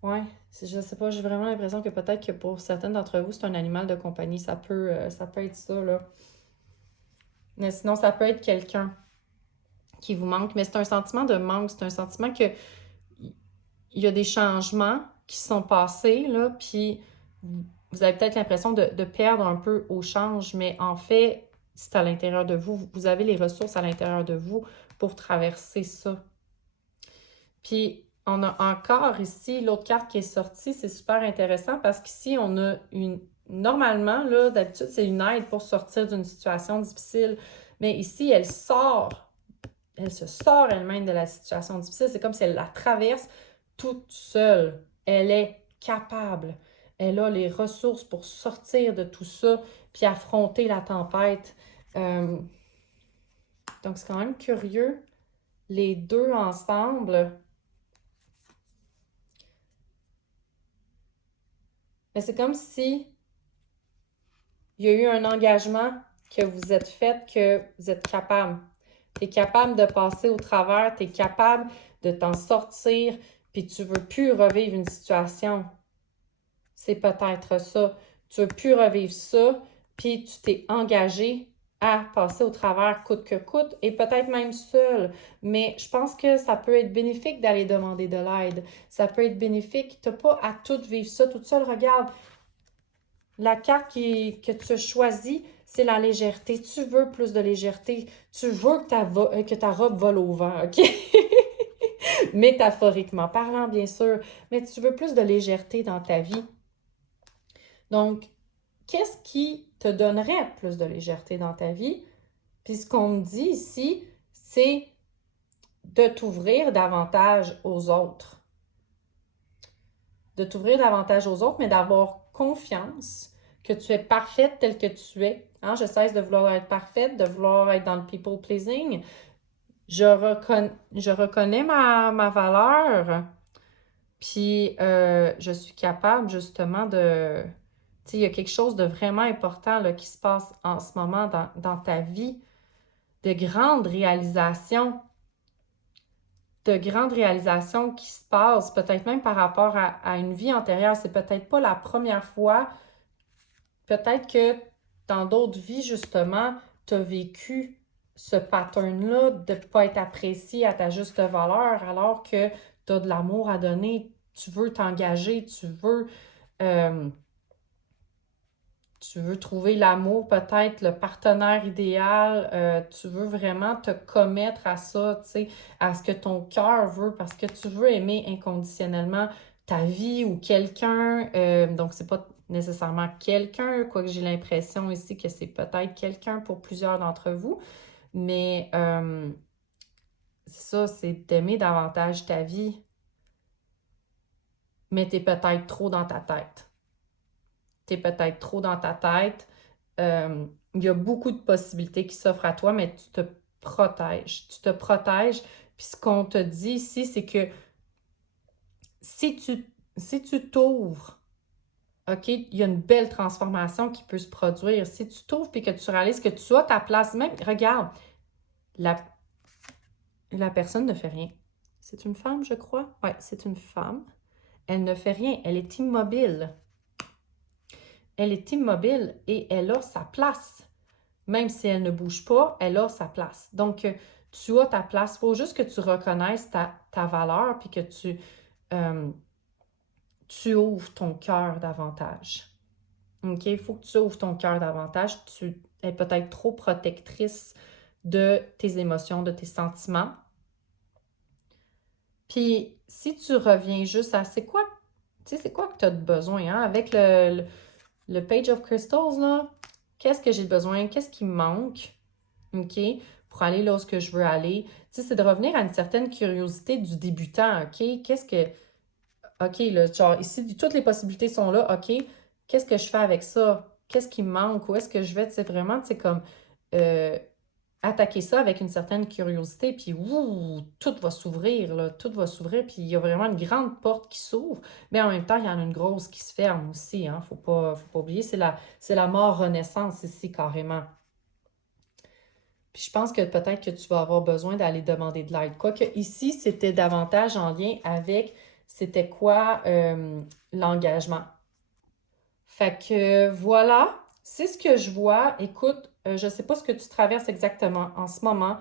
Ouais, je sais pas, j'ai vraiment l'impression que peut-être que pour certaines d'entre vous, c'est un animal de compagnie, ça peut être ça, là. Mais sinon, ça peut être quelqu'un qui vous manque, mais c'est un sentiment de manque, c'est un sentiment que il y a des changements qui sont passés, là, puis vous avez peut-être l'impression de perdre un peu au change, mais en fait, c'est à l'intérieur de vous. Vous avez les ressources à l'intérieur de vous pour traverser ça. Puis, on a encore ici l'autre carte qui est sortie. C'est super intéressant parce qu'ici, on a une... Normalement, là, d'habitude, c'est une aide pour sortir d'une situation difficile. Mais ici, elle se sort elle-même de la situation difficile. C'est comme si elle la traverse toute seule. Elle est capable. Elle a les ressources pour sortir de tout ça puis affronter la tempête. Donc, c'est quand même curieux. Les deux ensemble. Mais c'est comme si il y a eu un engagement que vous êtes fait, que vous êtes capable. Tu es capable de passer au travers, tu es capable de t'en sortir, puis tu veux plus revivre une situation. C'est peut-être ça. Tu veux plus revivre ça, puis tu t'es engagé à passer au travers coûte que coûte, et peut-être même seul. Mais je pense que ça peut être bénéfique d'aller demander de l'aide. Ça peut être bénéfique. Tu n'as pas à tout vivre ça toute seule. Regarde, la carte que tu as choisie, c'est la légèreté. Tu veux plus de légèreté. Tu veux que ta robe vole au vent, OK? Métaphoriquement parlant, bien sûr. Mais tu veux plus de légèreté dans ta vie. Donc, qu'est-ce qui te donnerait plus de légèreté dans ta vie? Puis ce qu'on me dit ici, c'est de t'ouvrir davantage aux autres. De t'ouvrir davantage aux autres, mais d'avoir confiance que tu es parfaite telle que tu es. Hein? Je cesse de vouloir être parfaite, de vouloir être dans le people pleasing. Je reconnais ma valeur, puis je suis capable justement de... Tu sais, il y a quelque chose de vraiment important là, qui se passe en ce moment dans ta vie, de grandes réalisations qui se passent, peut-être même par rapport à une vie antérieure. C'est peut-être pas la première fois, peut-être que dans d'autres vies, justement, tu as vécu ce pattern-là de ne pas être apprécié à ta juste valeur alors que tu as de l'amour à donner, tu veux t'engager, tu veux trouver l'amour, peut-être le partenaire idéal, tu veux vraiment te commettre à ça, tu sais, à ce que ton cœur veut, parce que tu veux aimer inconditionnellement ta vie ou quelqu'un. Donc, c'est pas nécessairement quelqu'un, quoique j'ai l'impression ici que c'est peut-être quelqu'un pour plusieurs d'entre vous, mais c'est ça, c'est d'aimer davantage ta vie, mais t'es peut-être trop dans ta tête. T'es peut-être trop dans ta tête. Il y a beaucoup de possibilités qui s'offrent à toi, mais tu te protèges. Tu te protèges. Puis ce qu'on te dit ici, c'est que si tu t'ouvres, OK, il y a une belle transformation qui peut se produire. Si tu t'ouvres et que tu réalises que tu as ta place, même, regarde, la personne ne fait rien. C'est une femme, je crois. Oui, c'est une femme. Elle ne fait rien. Elle est immobile. Elle est immobile et elle a sa place. même si elle ne bouge pas, elle a sa place. Donc, tu as ta place. Il faut juste que tu reconnaisses ta valeur puis que tu ouvres ton cœur davantage. OK? Il faut que tu ouvres ton cœur davantage. Tu es peut-être trop protectrice de tes émotions, de tes sentiments. Puis, si tu reviens juste à c'est quoi, tu sais, c'est quoi que tu as de besoin, hein? Avec le Page of Crystals, là, qu'est-ce que j'ai besoin? Qu'est-ce qui me manque? OK? Pour aller là où que je veux aller. Tu sais, c'est de revenir à une certaine curiosité du débutant, OK? Qu'est-ce que... OK, là, genre, ici, toutes les possibilités sont là, OK? Qu'est-ce que je fais avec ça? Qu'est-ce qui me manque? Où est-ce que je vais? Tu sais, vraiment, tu sais, comme... euh, attaquer ça avec une certaine curiosité, puis ouh, tout va s'ouvrir, là, tout va s'ouvrir, puis il y a vraiment une grande porte qui s'ouvre, mais en même temps, il y en a une grosse qui se ferme aussi, hein, faut pas oublier, c'est la mort-renaissance ici, carrément. Puis je pense que peut-être que tu vas avoir besoin d'aller demander de l'aide. Quoique ici, c'était davantage en lien avec, c'était quoi l'engagement. Fait que voilà, c'est ce que je vois. Écoute, je ne sais pas ce que tu traverses exactement en ce moment.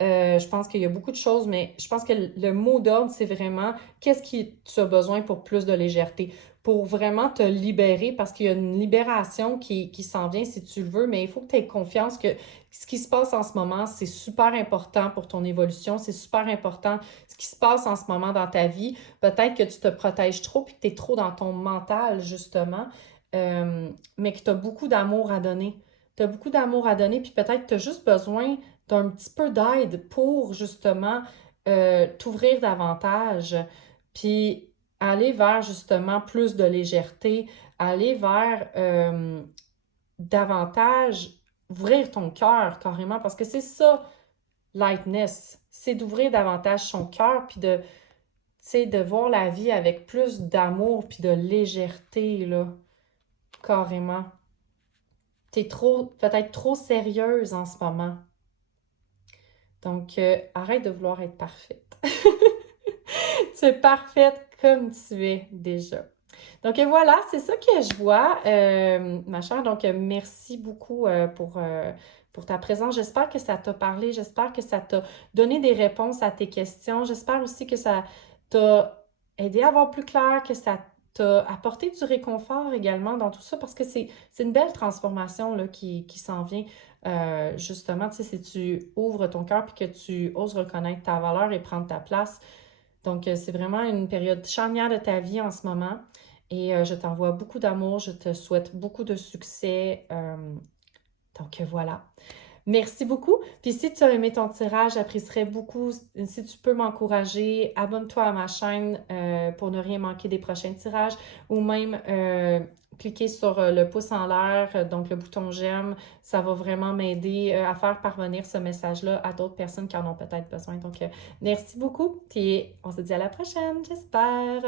Je pense qu'il y a beaucoup de choses, mais je pense que le mot d'ordre, c'est vraiment qu'est-ce qui tu as besoin pour plus de légèreté, pour vraiment te libérer, parce qu'il y a une libération qui s'en vient si tu le veux, mais il faut que tu aies confiance que ce qui se passe en ce moment, c'est super important pour ton évolution, c'est super important ce qui se passe en ce moment dans ta vie. Peut-être que tu te protèges trop puis que tu es trop dans ton mental, justement, mais que tu as beaucoup d'amour à donner. Tu as beaucoup d'amour à donner, puis peut-être que tu as juste besoin d'un petit peu d'aide pour justement t'ouvrir davantage, puis aller vers justement plus de légèreté, aller vers davantage ouvrir ton cœur carrément, parce que c'est ça, lightness, c'est d'ouvrir davantage son cœur, puis de, tu sais, de voir la vie avec plus d'amour, puis de légèreté, là, carrément. T'es peut-être trop sérieuse en ce moment. Donc, arrête de vouloir être parfaite. Tu es parfaite comme tu es déjà. Donc, voilà, c'est ça que je vois, ma chère. Donc, merci beaucoup pour ta présence. J'espère que ça t'a parlé. J'espère que ça t'a donné des réponses à tes questions. J'espère aussi que ça t'a aidé à voir plus clair, que ça t'a apporté du réconfort également dans tout ça, parce que c'est une belle transformation là, qui s'en vient. Justement, tu sais, si tu ouvres ton cœur puis que tu oses reconnaître ta valeur et prendre ta place. Donc, c'est vraiment une période charnière de ta vie en ce moment. Et je t'envoie beaucoup d'amour. Je te souhaite beaucoup de succès. Donc, voilà. Merci beaucoup. Puis si tu as aimé ton tirage, j'apprécierais beaucoup si tu peux m'encourager. Abonne-toi à ma chaîne pour ne rien manquer des prochains tirages ou même cliquer sur le pouce en l'air, donc le bouton j'aime. Ça va vraiment m'aider à faire parvenir ce message-là à d'autres personnes qui en ont peut-être besoin. Donc, merci beaucoup. Puis on se dit à la prochaine, j'espère.